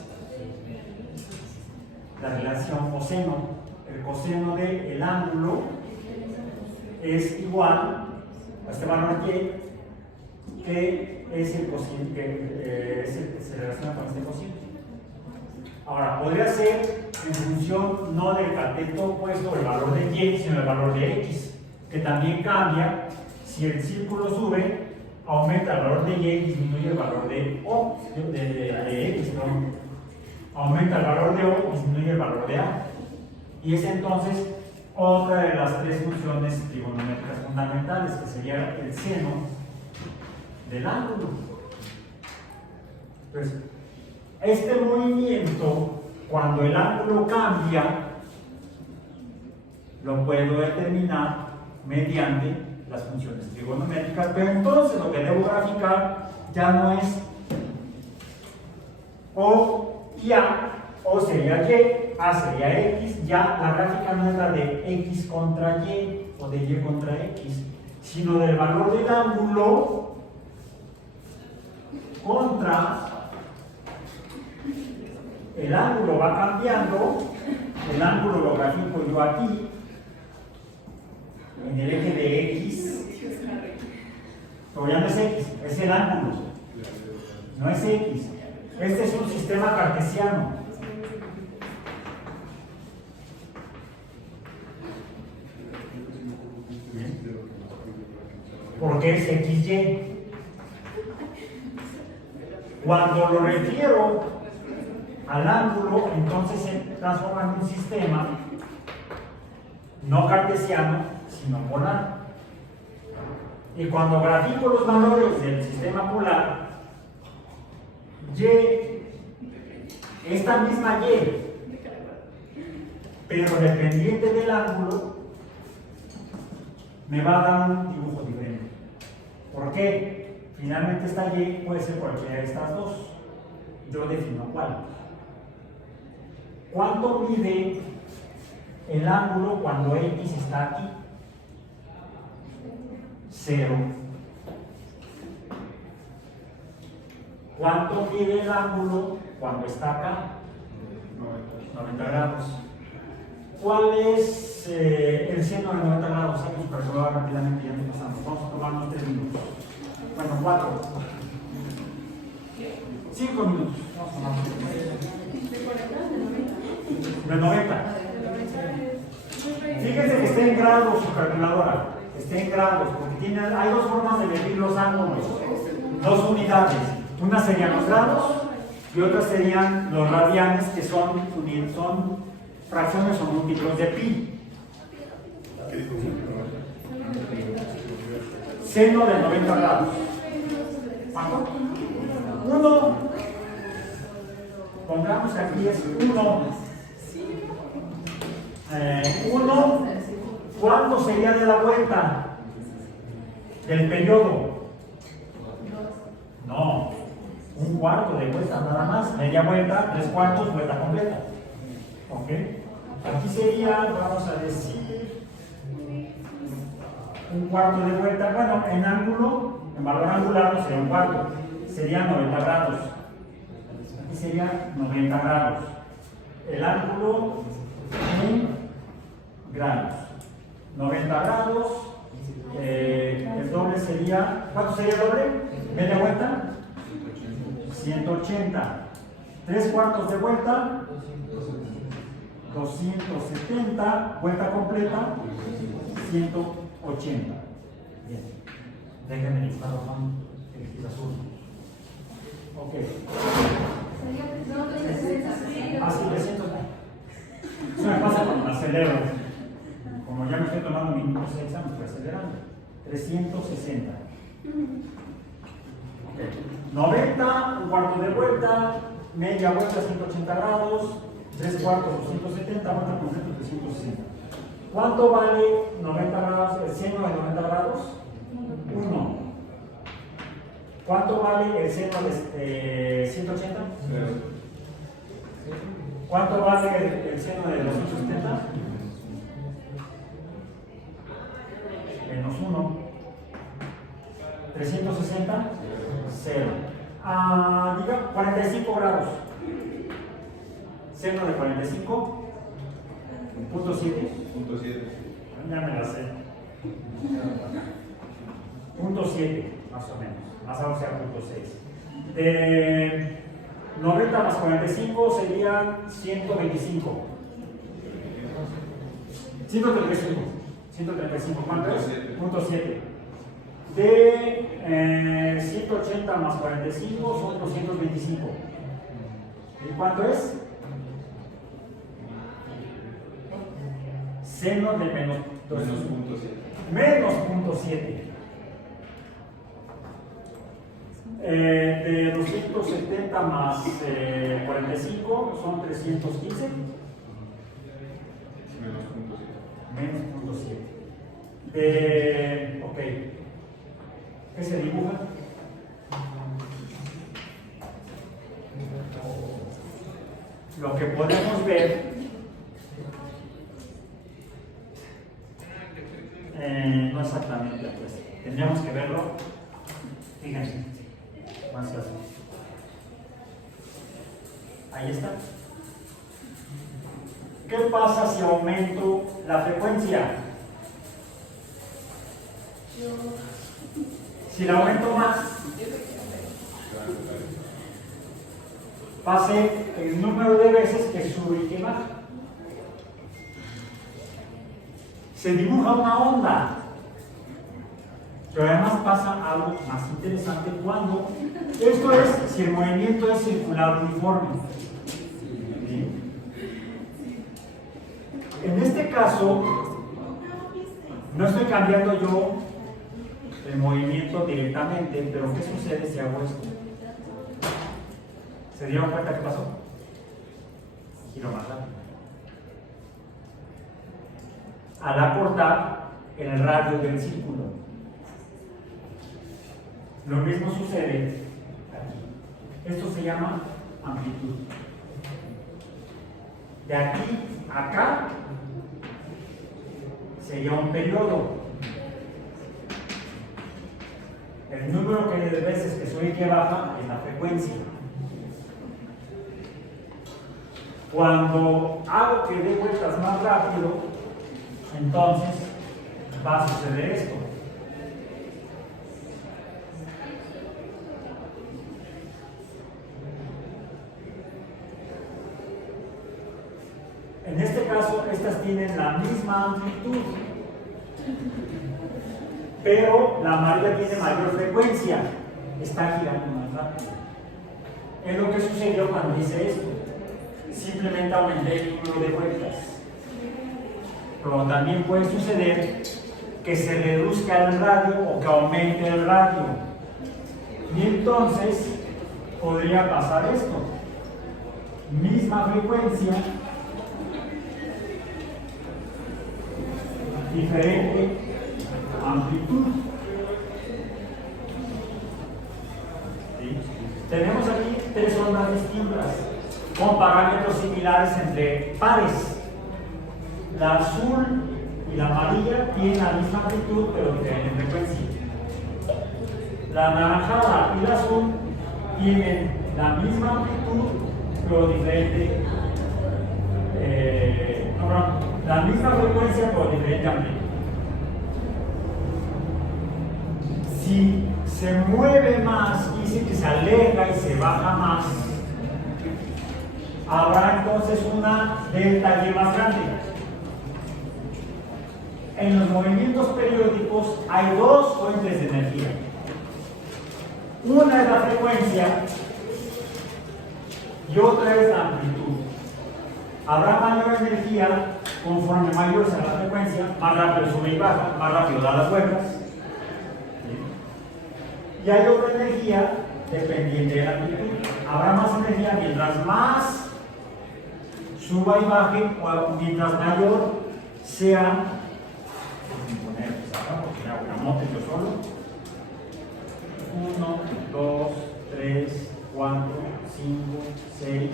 la relación coseno. El coseno del ángulo es igual a este valor y, que es el coseno, que se relaciona con este coseno. Ahora, podría ser en función no del cateto opuesto, el valor de y, sino el valor de x, que también cambia. Si el círculo sube, aumenta el valor de y y disminuye el valor de o, de x, perdón. Aumenta el valor de o y disminuye el valor de a. Y es entonces otra de las tres funciones trigonométricas fundamentales, que sería el seno del ángulo. Entonces, este movimiento, cuando el ángulo cambia, lo puedo determinar mediante las funciones trigonométricas, pero entonces lo que debo graficar ya no es O y A, O sería Y, A sería X, ya la gráfica no es la de X contra Y o de Y contra X, sino del valor del ángulo contra el ángulo va cambiando, el ángulo lo grafico yo aquí, en el eje de X, pero ya no es X, es el ángulo, no es X. Este es un sistema cartesiano. Porque es XY. Cuando lo refiero al ángulo, entonces se transforma en un sistema no cartesiano, sino polar. Y cuando grafico los valores del sistema polar, Y, esta misma Y, pero dependiente del ángulo, me va a dar un dibujo diferente. ¿Por qué? Finalmente esta Y puede ser cualquiera de estas dos. Yo defino cuál. ¿Cuánto mide el ángulo cuando X está aquí? 0. ¿Cuánto mide el ángulo cuando está acá? 90 grados. ¿Cuál es el seno de 90 grados? Vamos a calcular rápidamente, ya nos pasamos. Vamos a tomar unos 3 minutos. Bueno, 4. 5 minutos. Vamos a tomar. De 90. Fíjense que esté en grados su calculadora. Esté en grados, porque hay dos formas de medir los ángulos. Dos unidades. Una serían los grados y otra serían los radianes, que son fracciones o múltiplos de pi. Seno de 90 grados. ¿Cuánto? 1. Pongamos que aquí es 1. 1. ¿Cuánto sería de la vuelta? Del periodo. No. Un cuarto de vuelta nada más. Media vuelta, 3/4, vuelta completa. ¿Ok? Aquí sería, vamos a decir, un cuarto de vuelta. Bueno, en ángulo, en valor angular no sería un cuarto, sería 90 grados. Aquí sería 90 grados. El ángulo en grados. 90 grados. El doble sería, ¿cuánto sería el doble? Media vuelta. 180. 3/4 de vuelta. 270, vuelta completa, 180. Bien. Déjenme dibujar el azul. Ok. Así, 300. Eso me pasa cuando me acelero. Como ya me estoy tomando minutos de examen, estoy acelerando. 360. Okay. 90, un cuarto de vuelta, media vuelta, 180 grados. 3/4, 270, vuelta completa, 360. ¿Cuánto vale 90 grados, el seno de 90 grados? 1. ¿Cuánto vale el seno de 180? 0. ¿Cuánto vale el seno de 270? Menos 1. 360, 0. Diga 45 grados. Seno de 45, punto 7. Punto 7. Ya me la sé. Punto 7, más o menos. Más abajo sea punto 6. De 90 más 45 serían 125. 135. 135, ¿cuánto es? Punto 7. De 180 más 45 son 225. ¿Y cuánto es? Seno de menos punto 7. Menos punto 7. De 270 más 45 son 315. Menos punto 7. Menos punto 7. Ok. ¿Qué se dibuja? Lo que podemos ver no exactamente, pues tendríamos que verlo. Fíjense, más así. Ahí está. ¿Qué pasa si aumento la frecuencia? Si la aumento más, va a ser el número de veces que sube y que baja. Se dibuja una onda, pero además pasa algo más interesante cuando esto es si el movimiento es circular uniforme. ¿Sí? En este caso, no estoy cambiando yo el movimiento directamente, pero ¿qué sucede si hago esto? ¿Se dieron cuenta qué pasó? Giro más rápido. Al acortar el radio del círculo. Lo mismo sucede aquí. Esto se llama amplitud. De aquí a acá sería un periodo. El número de veces que sube y que baja es la frecuencia. Cuando hago que dé vueltas más rápido, entonces va a suceder esto. En este caso, estas tienen la misma amplitud, pero la amarilla tiene mayor frecuencia, está girando más rápido. Es lo que sucedió cuando hice esto. Simplemente aumenté el número de vueltas. Pero también puede suceder que se reduzca el radio o que aumente el radio. Y entonces podría pasar esto. Misma frecuencia, diferente amplitud. ¿Sí? Tenemos aquí tres ondas distintas con parámetros similares entre pares. La azul y la amarilla tienen la misma amplitud pero diferente frecuencia. La anaranjada y la azul tienen la misma amplitud pero diferente la misma frecuencia pero diferente amplitud. Si se mueve más, dice que se aleja y se baja más, habrá entonces una delta Y más grande. En los movimientos periódicos hay dos fuentes de energía. Una es la frecuencia y otra es la amplitud. Habrá mayor energía conforme mayor sea la frecuencia, más rápido sube y baja, más rápido da las vueltas. Y hay otra energía dependiente de la amplitud. Habrá más energía mientras más suba y baje, o mientras mayor sea. Anoten yo solo. 1, 2, 3, 4, 5, 6,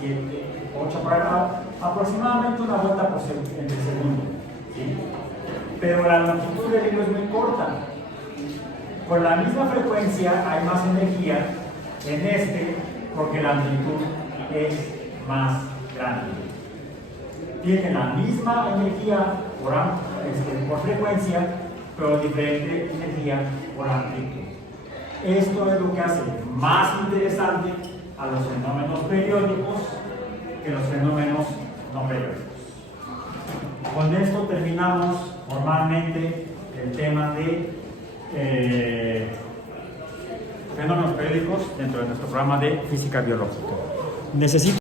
7, 8, para aproximadamente una vuelta por en el segundo. ¿Sí? Pero la longitud del hilo es muy corta. Con la misma frecuencia hay más energía en este porque la amplitud es más grande. Tienen la misma energía por frecuencia, pero diferente energía por amplitud. Esto es lo que hace más interesante a los fenómenos periódicos que los fenómenos no periódicos. Con esto terminamos formalmente el tema de fenómenos periódicos dentro de nuestro programa de física biológica. Necesito